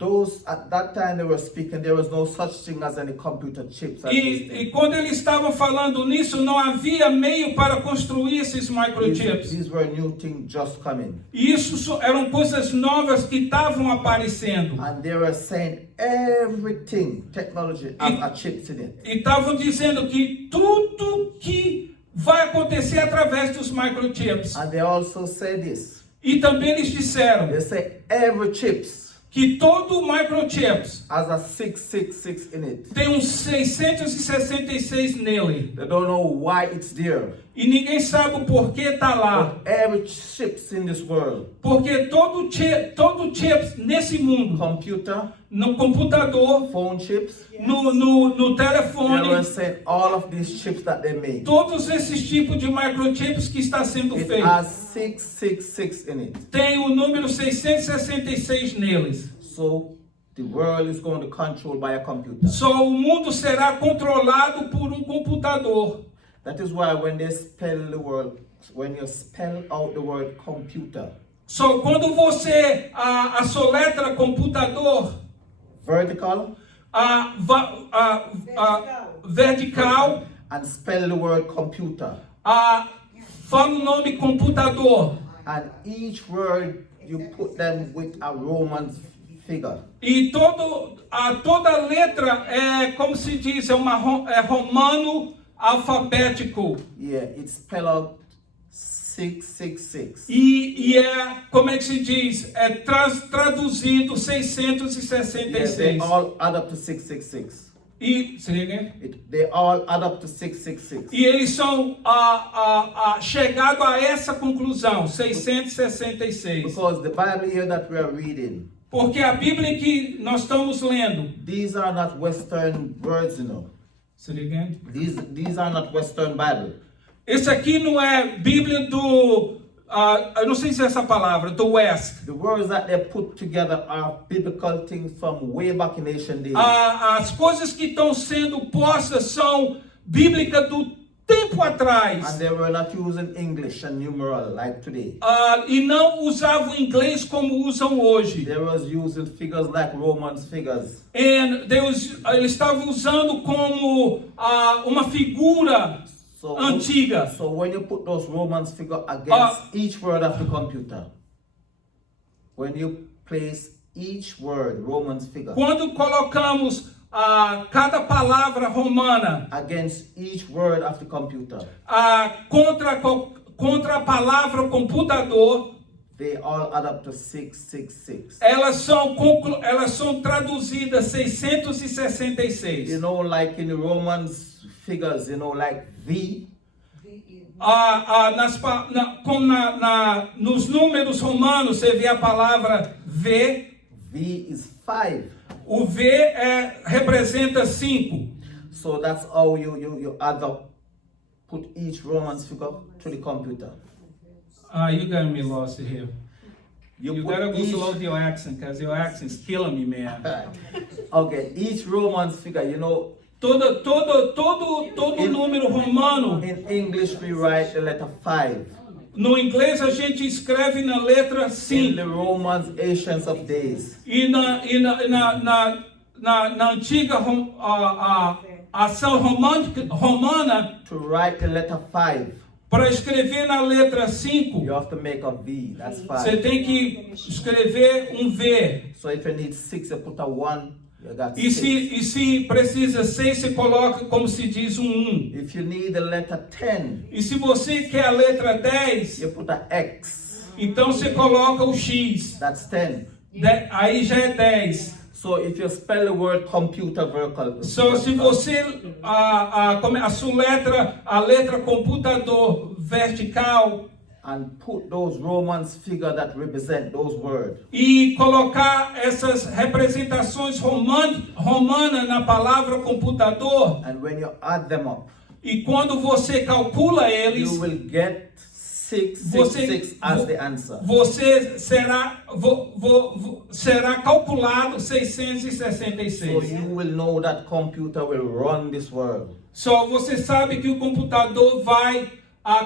that time they were speaking, there was no such thing as any computer chips. At this E day. quando eles estavam falando nisso, não havia meio para construir esses microchips. These were new things just coming. E isso eram coisas novas que estavam aparecendo. And they were saying everything, technology, has a chips in it. E estavam dizendo que tudo que vai acontecer através dos microchips. And they also say this. E também eles disseram They say every chips que todo microchips has a 666 in it. tem um 666 nele. They don't know why it's there. E ninguém sabe o porquê está lá. But every chips in this world, Porque todo chip nesse mundo, computer, no computador, phone chips, no they telefone, were saying all of these chips that they make. todos esses tipos de microchips que está sendo It feito, has 666 in it. tem o número 666 neles. So the world is going to be controlled by a computer. Só o mundo será controlado por um computador. That is why when they spell the word, when you spell out the word computer, Só quando você assoletra computador, vertical, vertical, and spell the word computer, fala o nome computador. and each word you put them with a Roman figure. E toda letra é, como se diz, é romano alfabético. Yeah, it's spelled out 666. E é, como é que se diz? É traduzido Yeah, 666. they all add up to 666. They all add up to 666. E eles são chegados a essa conclusão, 666. Because the Bible here that we are reading, Porque a Bíblia que nós estamos lendo, these are not Western words, you know. These are not Western Bible. esse aqui não é Bíblia eu não sei se é essa palavra, do West. The words that they put together are biblical things from way back in ancient days. As coisas que estão sendo postas são bíblicas do tempo atrás. And they were not using English and numeral like today. E não usavam inglês como usam hoje. They was using figures like Romans figures. Eles estavam usando como uma figura antiga. So when you put those Romans figure against each word of the computer, when you place each word Romans figure Quando colocamos cada palavra romana against each word of the computer, contra a palavra computador, they all add up to 666. elas são traduzidas 666. You know, like in the Romans figures, you know, like V. Nos números romanos você vê a palavra V. V is 5. O V representa 5. So that's how you add up, put each Romans figure to the computer. You got me lost here. You put gotta go each- slow with your accent, because your accent's killing me, man. Okay, each Romans figure, you know, Todo número romano, in English we write the letter 5. no inglês a gente escreve na letra In 5. the Romans, ancients of days, E na antiga ação romana, to write the letter 5, para escrever na letra 5, you have to make a V. That's você 5. tem que escrever um V. So if you need 6, you put a 1, you got E 6. se precisa 6, você coloca como se diz um 1. If you need the letter 10, E se você quer a letra 10, you put a X. então você coloca o X. That's 10. Aí já é 10. So if you spell the word computer vertical, Só se você a letra computador vertical and put those Romans figure that represent those words, e colocar essas representações romanas na palavra computador, and when you add them up, e quando você calcula eles, you will get 666 as the answer. você será calculado So 666. you will know that computer will run this world. Só você sabe que o computador vai,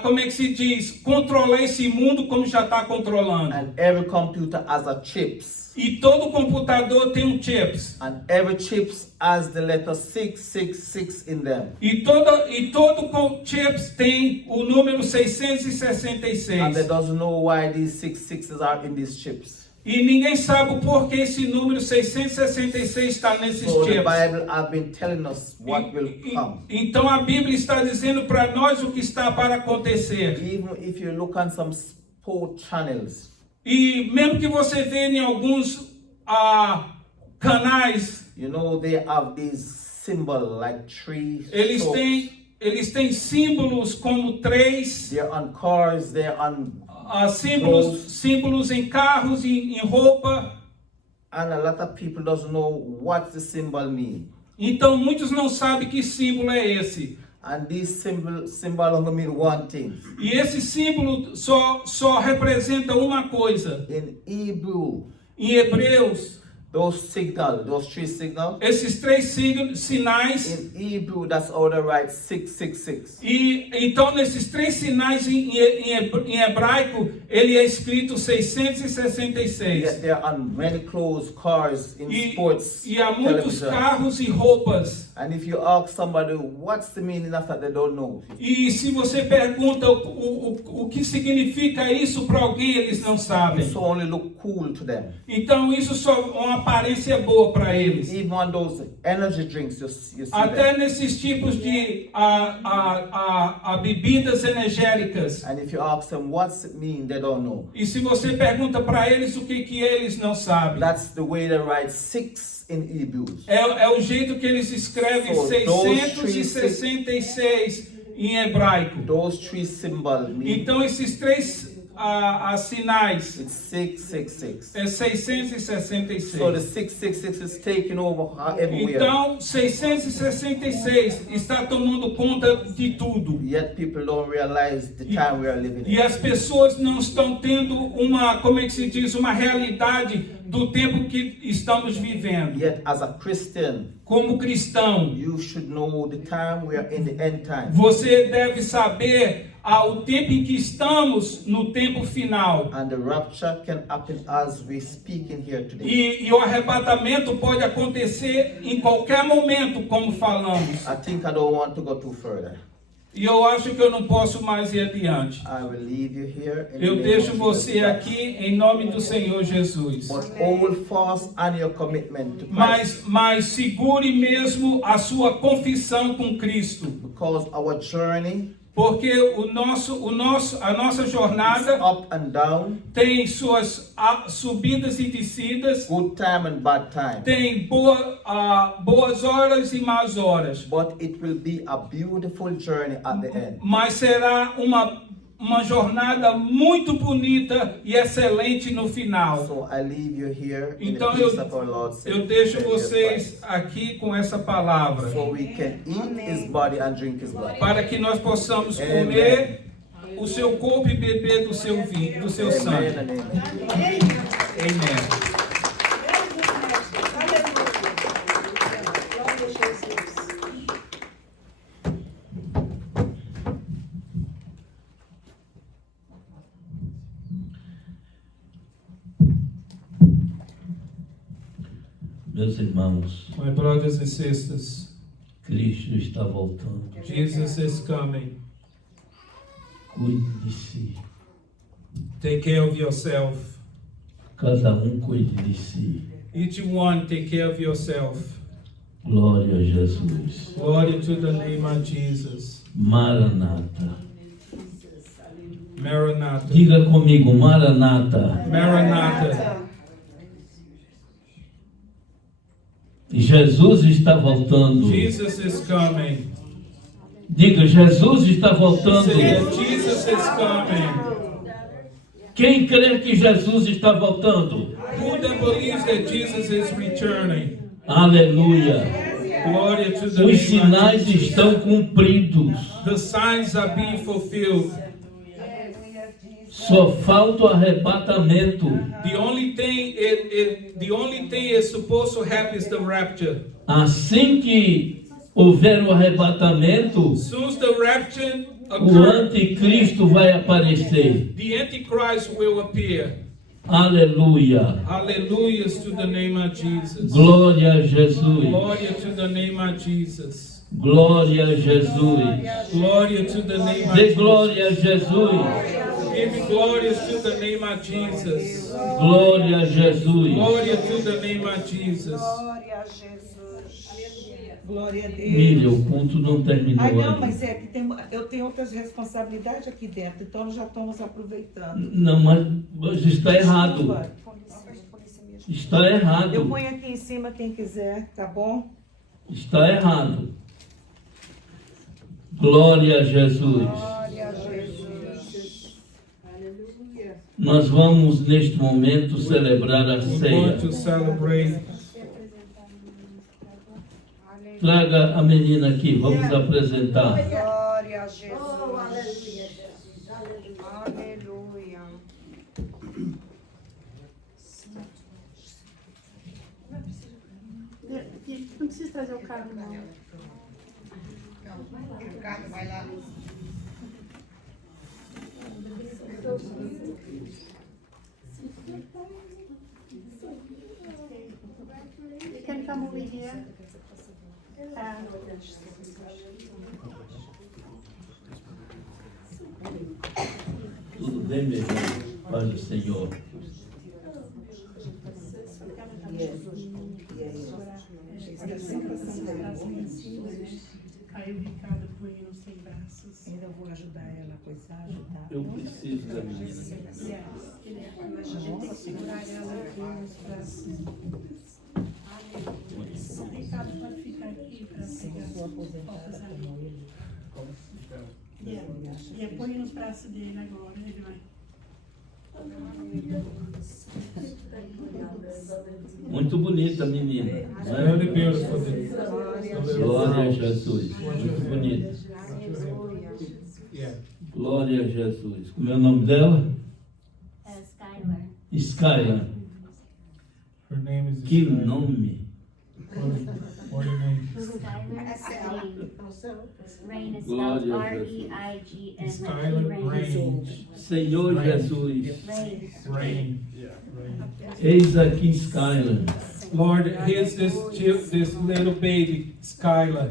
como é que se diz, controlar esse mundo como já está controlando. And every computer has a chips. E todo computador tem um chips. And every chips has the letter 666 in them. E todo chips tem o número And they 666. doesn't know why these 66s are in these chips. E ninguém sabe o porquê esse número 666 está nesses So the chips. Bible has been telling us what will come. Então a Bíblia está dizendo para nós o que está para acontecer. Even if you look on some sport channels, E mesmo que você veja em alguns canais, you know they have these symbols like trees. eles têm símbolos como 3, They're on cars, they're on, símbolos em carros, em roupa. and a lot of people doesn't know what the symbol mean. Então muitos não sabem que símbolo é esse. And this symbol only mean one thing. E esse símbolo só representa uma coisa. In Hebrew, Em Hebreus, those three signals, esses 3 sinais. in Hebrew, that's how they write 666. E então nesses 3 sinais em hebraico, ele é escrito 666. Yet there are many clothes, cars in sports, E há muitos television. carros e roupas. And if you ask somebody what's the meaning of that, they don't know. E se você pergunta o que significa isso para alguém, eles não sabem. So only look cool to them. Então isso só é uma aparência boa para eles. Even on those energy drinks, you see Até them. nesses tipos de bebidas energéticas. And if you ask them what's it mean, they don't know. E se você pergunta para eles o que eles não sabem. That's the way they write 6 in Hebrews. É o jeito que eles escrevem So, those 666 em hebraico. Those three symbols mean Então esses 3 sinais it's 666. é 666. So the 666 is taking over everywhere. Então 666 está tomando conta de tudo. Yet people don't realize the time we are living E in. as pessoas não estão tendo como é que se diz, uma realidade do tempo que estamos vivendo. Yet as a Christian, Como cristão, you should know the time we are in the end time. você deve saber o tempo em que estamos no tempo final. And the rapture can happen as we speaking here today. E o arrebatamento pode acontecer em qualquer momento, como falamos. I think I don't want to go too further. E eu acho que eu não posso mais ir adiante. I will leave you here. In the Eu name deixo of você Jesus Christ. aqui em nome do Senhor Jesus. But hold fast on your commitment to Christ. Mas segure mesmo a sua confissão com Cristo. Because our journey Porque a nossa is jornada up and down, tem suas subidas e descidas, good time and bad time. tem boas horas e más horas. But it will be a beautiful journey at the end. Mas será uma jornada muito bonita e excelente no final. So I leave you here in Então the peace of our Lord. eu deixo Jesus vocês Christ. aqui com essa palavra, So we can eat His body and drink His blood. para que nós possamos Amen. comer o seu corpo e beber do seu vinho, do seu Amen sangue. and amen. Amém. Glória a Jesus. Meus irmãos, My brothers and sisters, Cristo está voltando. Jesus is coming. Cuide de si. Take care of yourself. Cada cuide de si. Each one take care of yourself. Glória a Jesus. Glory to the name of Jesus. Maranata. Maranatha. Diga comigo, Maranata. Maranatha. Jesus está voltando. Jesus is coming. Diga, Jesus está voltando. Say that Jesus is coming. Quem crê que Jesus está voltando? Who that believes that Jesus is returning? Aleluia. Glory to the Os name sinais of Jesus. estão cumpridos. The signs are being fulfilled. Só falta o arrebatamento. The only thing is supposed to happen is the rapture. Assim que houver o arrebatamento, As soon as the rapture o occurs, anticristo vai aparecer. the Antichrist will appear. Aleluia. Hallelujah to the name of Jesus. Glória a Jesus. Glory to the name of Jesus. Glória a Jesus. Glory to the name of Dê Jesus. glória a Jesus. Give glory to the name of Jesus. Glória a Jesus. Glory to the name of Jesus. Glória a Jesus. Glória a Deus. Miriam, o culto não terminou Ai, não, ainda. mas é que eu tenho outras responsabilidades aqui dentro, então nós já estamos aproveitando. Não, mas está errado. Está Eu errado. ponho aqui em cima quem quiser, tá bom? Está errado. Glória a Jesus. Glória a Jesus. Nós vamos neste momento celebrar a We're ceia. going to celebrate. Traga a menina aqui, vamos apresentar. Glória a Jesus. Aleluia. Não precisa trazer o carro, não. Can you come over here? Tudo bem, meu irmão? Paz do Senhor. Aí o Ricardo põe no sem braços. Ainda vou ajudar ela a coisar, ajudar. Eu preciso da menina. Vamos segurar ela aqui nos braços. O Ricardo pode ficar aqui para pegar as coisas ali. E põe nos braços dele agora, ele vai. Muito bonita a menina. Very Né? beautiful. Glória a Jesus. Muito bonita. Yeah. Glória a Jesus. Como é o nome dela? Skylar. Skylar. Her name is Que Skylar. nome. What her name? Skylar Rain. Rain is Glória spelled a Jesus. R-E-I-G-N. Skylar Rain. Senhor Jesus. Rain. Rain. Eis aqui Skylar. Lord, here's this little baby, Skylar.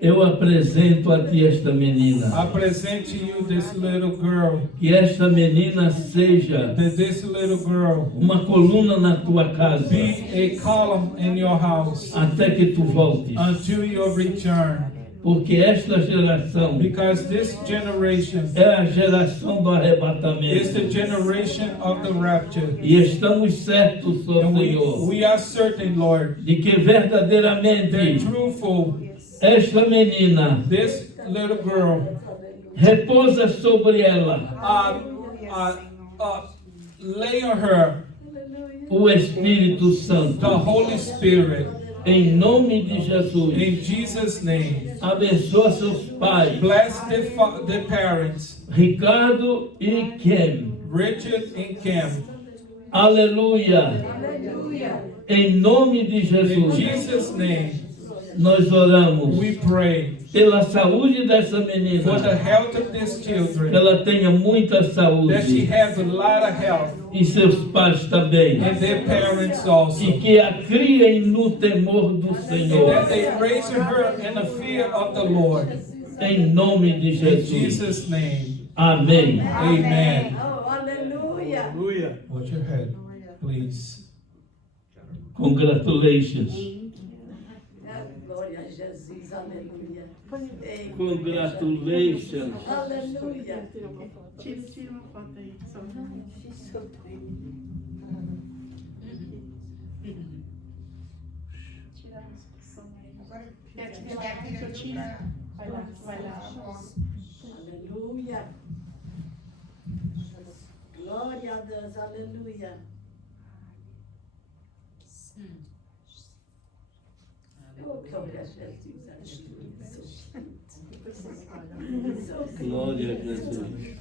Eu apresento a ti esta menina. I present to you this little girl. Que esta menina seja That this little girl uma coluna na tua casa. be a column in your house Até que tu voltes. until your return. Porque esta geração Because this generation é a geração do is the arrebatamento. generation of the rapture. E estamos certos, ó And Senhor, we are certain, Lord, de que that verdadeiramente truthful, esta menina this little girl repousa sobre ela lay on her o Espírito the Santo. Holy Spirit. Em nome de Jesus, In Jesus' name, abençoa seus pais, bless the parents, Ricardo e Ken. Richard and Kim. Aleluia. Em nome de In Jesus, Jesus' name, nós oramos we pray pela saúde dessa for the menina, health of these que children, ela tenha muita that she saúde, has a lot of health, e seus pais também, and their parents also. e que a criem no temor do And that Senhor, they raise her in the fear of the Lord. em nome de In Jesus. Jesus' name, Amém. amen. Oh, aleluia. Watch your head, please. Congratulations. Glória a Jesus, aleluia. Ei, Congratulations. aleluia. Tira uma foto aí, só. Tirar a inscrição aí. Quer que lá que eu tire? Vai lá, vai lá. Aleluia. Glória a Deus, aleluia. Oh, glória a Jesus, aleluia. Glória a Jesus.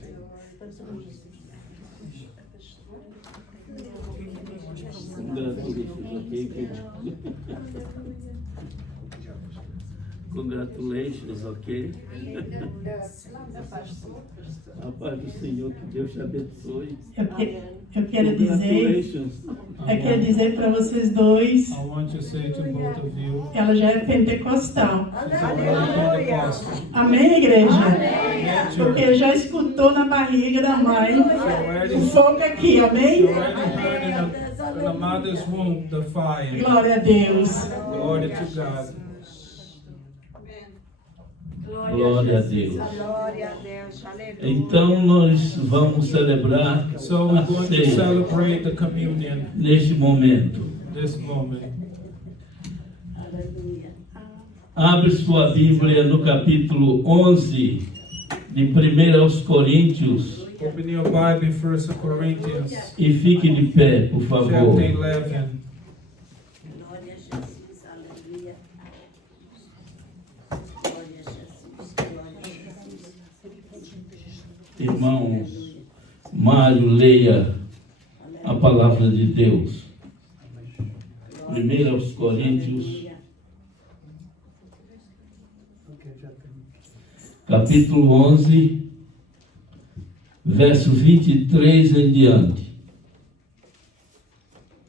Congratulations, ok? A paz do Senhor, que Deus te abençoe. Eu quero dizer para vocês dois, I want to say to both of you, ela já é pentecostal. it's already Pentecostal. Amém, igreja? Amen, Porque church. já escutou na barriga da mãe o fogo aqui, amém? You already heard in the mother's womb the fire. Glória a Deus. Glory to God. Glória a Deus. Glória a Deus, aleluia. Então nós vamos celebrar So we're a going to ceia celebrate the communion neste momento. this moment. Aleluia. Abre sua Bíblia no capítulo 11 de 1 aos Coríntios Open your Bible in 1 Corinthians e fique de pé, por favor. chapter 11. Glória a Jesus, aleluia. Glória a Jesus, glória a Jesus. Irmão Mário, leia a palavra de Deus. 1 aos Coríntios, capítulo 11, verso 23 em diante.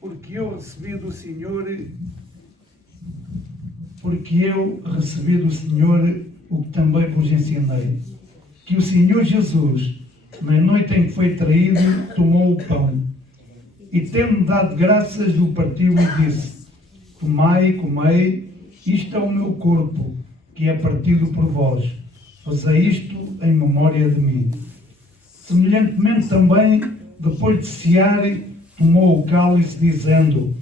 Porque eu recebi do Senhor o que também vos ensinei, que o Senhor Jesus, na noite em que foi traído, tomou o pão, e tendo dado graças, o partiu e disse: Tomai, comei, isto é o meu corpo, que é partido por vós. Fazei isto em memória de mim. Semelhantemente também, depois de cear, tomou o cálice, dizendo: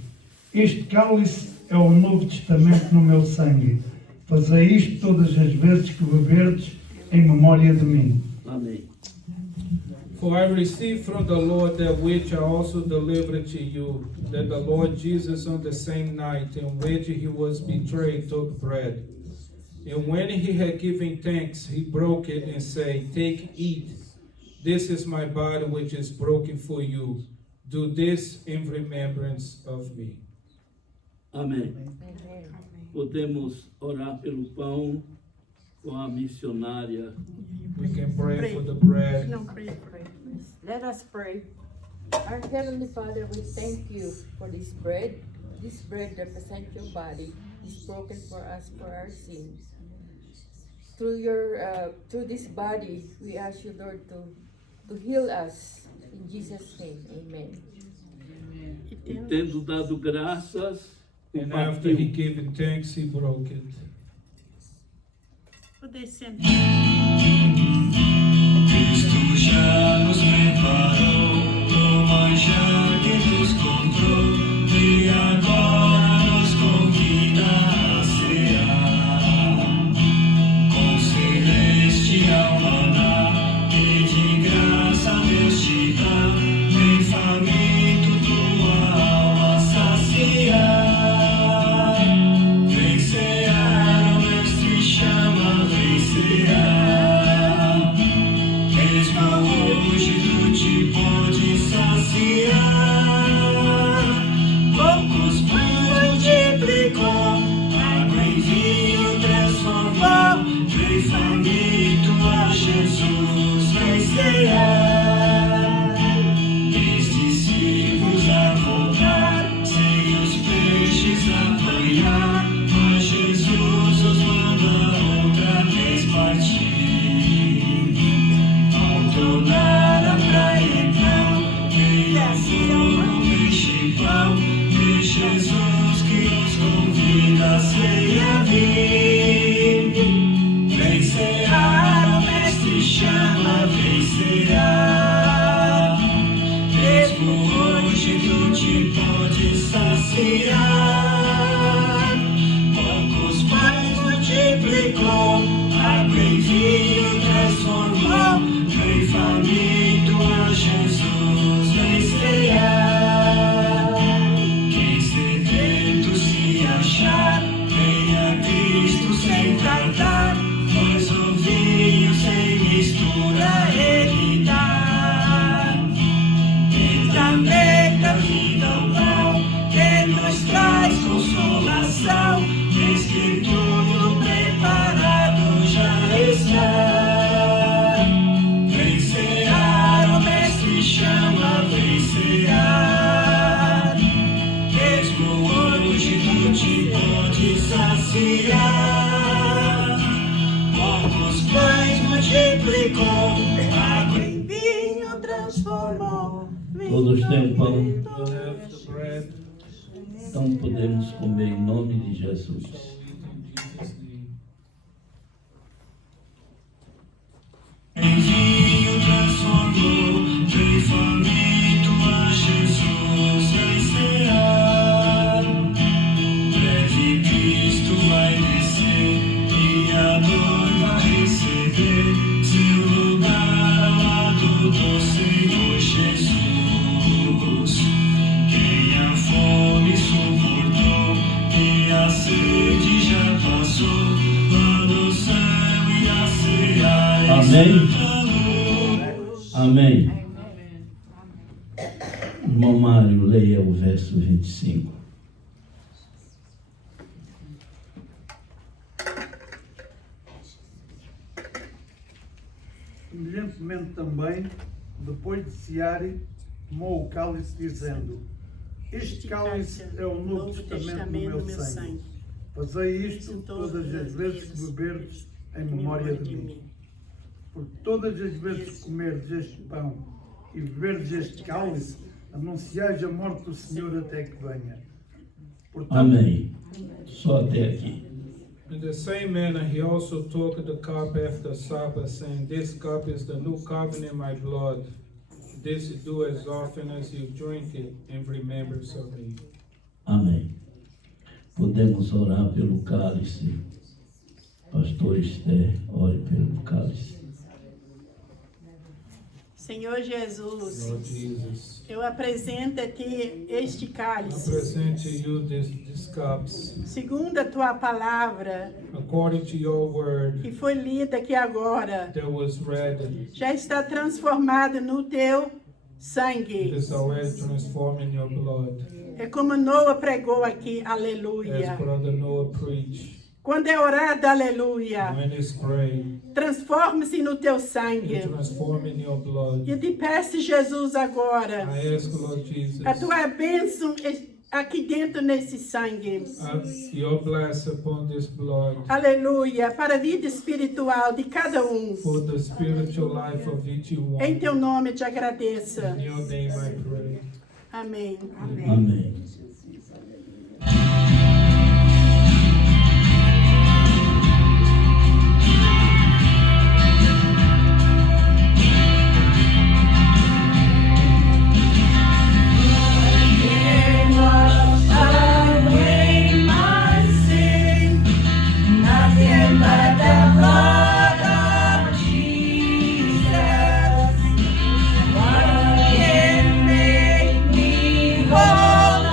Este cálice é o Novo Testamento no meu sangue. Fazei isto todas as vezes que beberdes, em memória de mim. Amém. For I received from the Lord that which I also delivered to you, that the Lord Jesus on the same night in which he was betrayed took bread. And when he had given thanks, he broke it and said, Take, eat. This is my body which is broken for you. Do this in remembrance of me. Amém. Podemos orar pelo pão com a missionária. We can pray for the bread. Não, pray. Let us pray. Our Heavenly Father, we thank you for this bread. This bread represents your body, is broken for us for our sins. Through this body, we ask you, Lord, to heal us. In Jesus' name, amen. E tendo dado graças, o And after he partiu. gave thanks, he broke it. Poder ser. Cristo já nos preparou o manjar que nos comprou e agora nos convida a cear. Com celestial maná que de graça Deus te dá, vem faminto tua alma saciar. Vem cear, o Mestre chama, vem cear. Mesmo hoje do mesmo hoje tu te pode saciar. Poucos pães multiplicou, água em vinho transformou. Todos têm pão, We'll have the bread. então podemos comer em nome de Jesus. In Jesus' name. Em vinho transformou, veio faminto a Jesus vencerá. Breve Cristo vai descer e a noiva receber seu lugar ao lado do Senhor Jesus. Quem a fome suportou e a sede já passou, lá no céu e a ceia. Amém? Amém. Irmão Mário, leia o verso 25. Semelhantemente também, depois de cearem, tomou o cálice, dizendo: Este cálice é o Novo Testamento no meu sangue. Fazei isto todas as vezes que beberdes em memória de mim. Porque todas as vezes que comerdes este pão e beberdes este cálice, anunciais a morte do Senhor até que venha. Portanto, Amém. Só até aqui. In the same manner, he also took the cup after supper, saying, This cup is the new covenant in my blood. This do as often as you drink it in remembrance of me. Amém. Podemos orar pelo cálice. Pastor Esther, ore pelo cálice. Senhor Jesus, Lord Jesus, eu apresento aqui este I cálice, present to you these cups, segundo a tua palavra, according to your word que foi lida aqui agora, that was read. já está transformado no teu It sangue. is already transformed in your blood, É como Noah pregou aqui, as aleluia. Brother Noah preached. Quando é orado, aleluia, When it's prayed, transforme-se no teu it sangue. transformed in your blood. E te peço, Jesus, agora, I ask, Lord Jesus, a tua bênção aqui dentro nesse sangue. your bless upon this blood Aleluia, para a vida espiritual de cada um. for the spiritual life of each one. Em teu nome eu te agradeço. In your name I pray. Amém. Amém. What can make me whole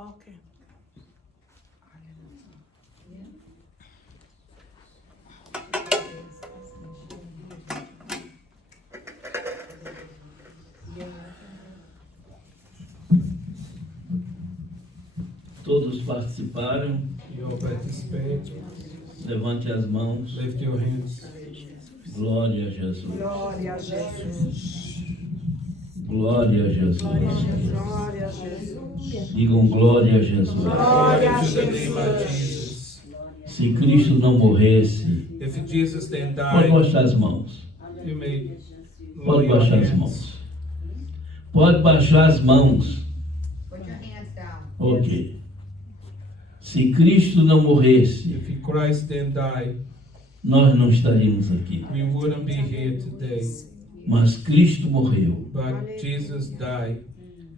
Ok. Todos participaram. You all participate. Levante as mãos. Lift your hands. Glória a Jesus. Glória a Jesus. Glória a Jesus. Glória a Jesus. Digam glória a Jesus. Glória a To the name of Jesus. Jesus. Se Cristo não morresse, If Jesus didn't pode die, baixar as mãos. you may lower Pode your baixar as hands. mãos. Pode baixar as mãos. Put your hands down. Ok. Se Cristo não morresse, If Christ didn't die, nós não estaríamos aqui. we wouldn't be here today. Mas Cristo morreu. But Jesus died.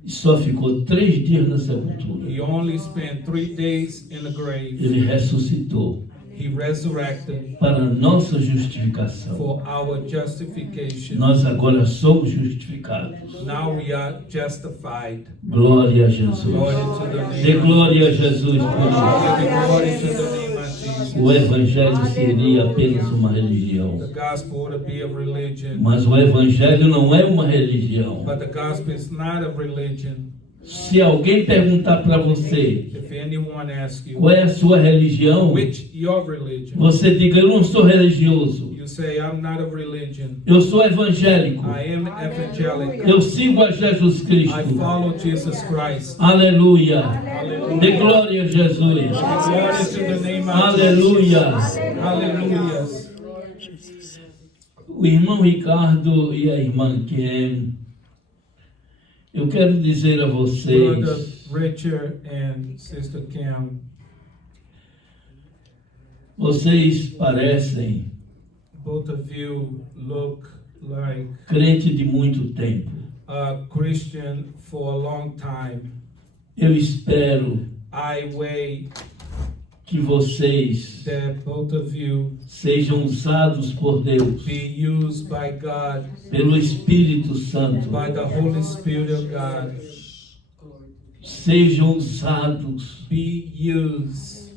E só ficou 3 dias na sepultura. He only spent 3 days in the grave. Ele ressuscitou He resurrected para a nossa justificação. for our justification. Nós agora somos justificados. Now we are justified. Glória a Jesus. Glory to the name Dê of glória a Jesus por Give isso. glory to the name of Jesus. O Evangelho seria apenas uma religião. The gospel would be a religion, Mas o Evangelho não é uma religião. but the gospel is not a religion. Se alguém perguntar para você If anyone asks you, qual é a sua religião, which your religion? você diga: eu não sou religioso. You say, I'm not a religion. Eu sou evangélico. I am evangelical. Eu sigo a Jesus I Cristo. follow Jesus Christ. Aleluia. Hallelujah. Dê glória a Jesus. Glory to the name of Aleluia. Jesus. Hallelujah. O irmão Ricardo e a irmã Ken, eu quero dizer a Brother vocês, Richard and Sister Kim, vocês parecem both of you look like crente de muito tempo. a Christian for a long time. Eu espero I wait que vocês that both of you sejam usados por Deus, be used by God, pelo Espírito Santo. by the Holy Spirit of God. Sejam usados Be used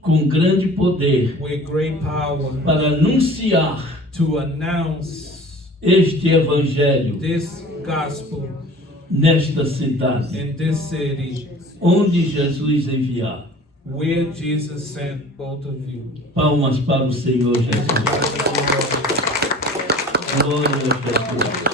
com grande poder with great power para anunciar to announce este Evangelho this gospel nesta cidade, in this city onde Jesus enviar. where Jesus sent both of you. Palmas para o Senhor Jesus. Glória a Jesus.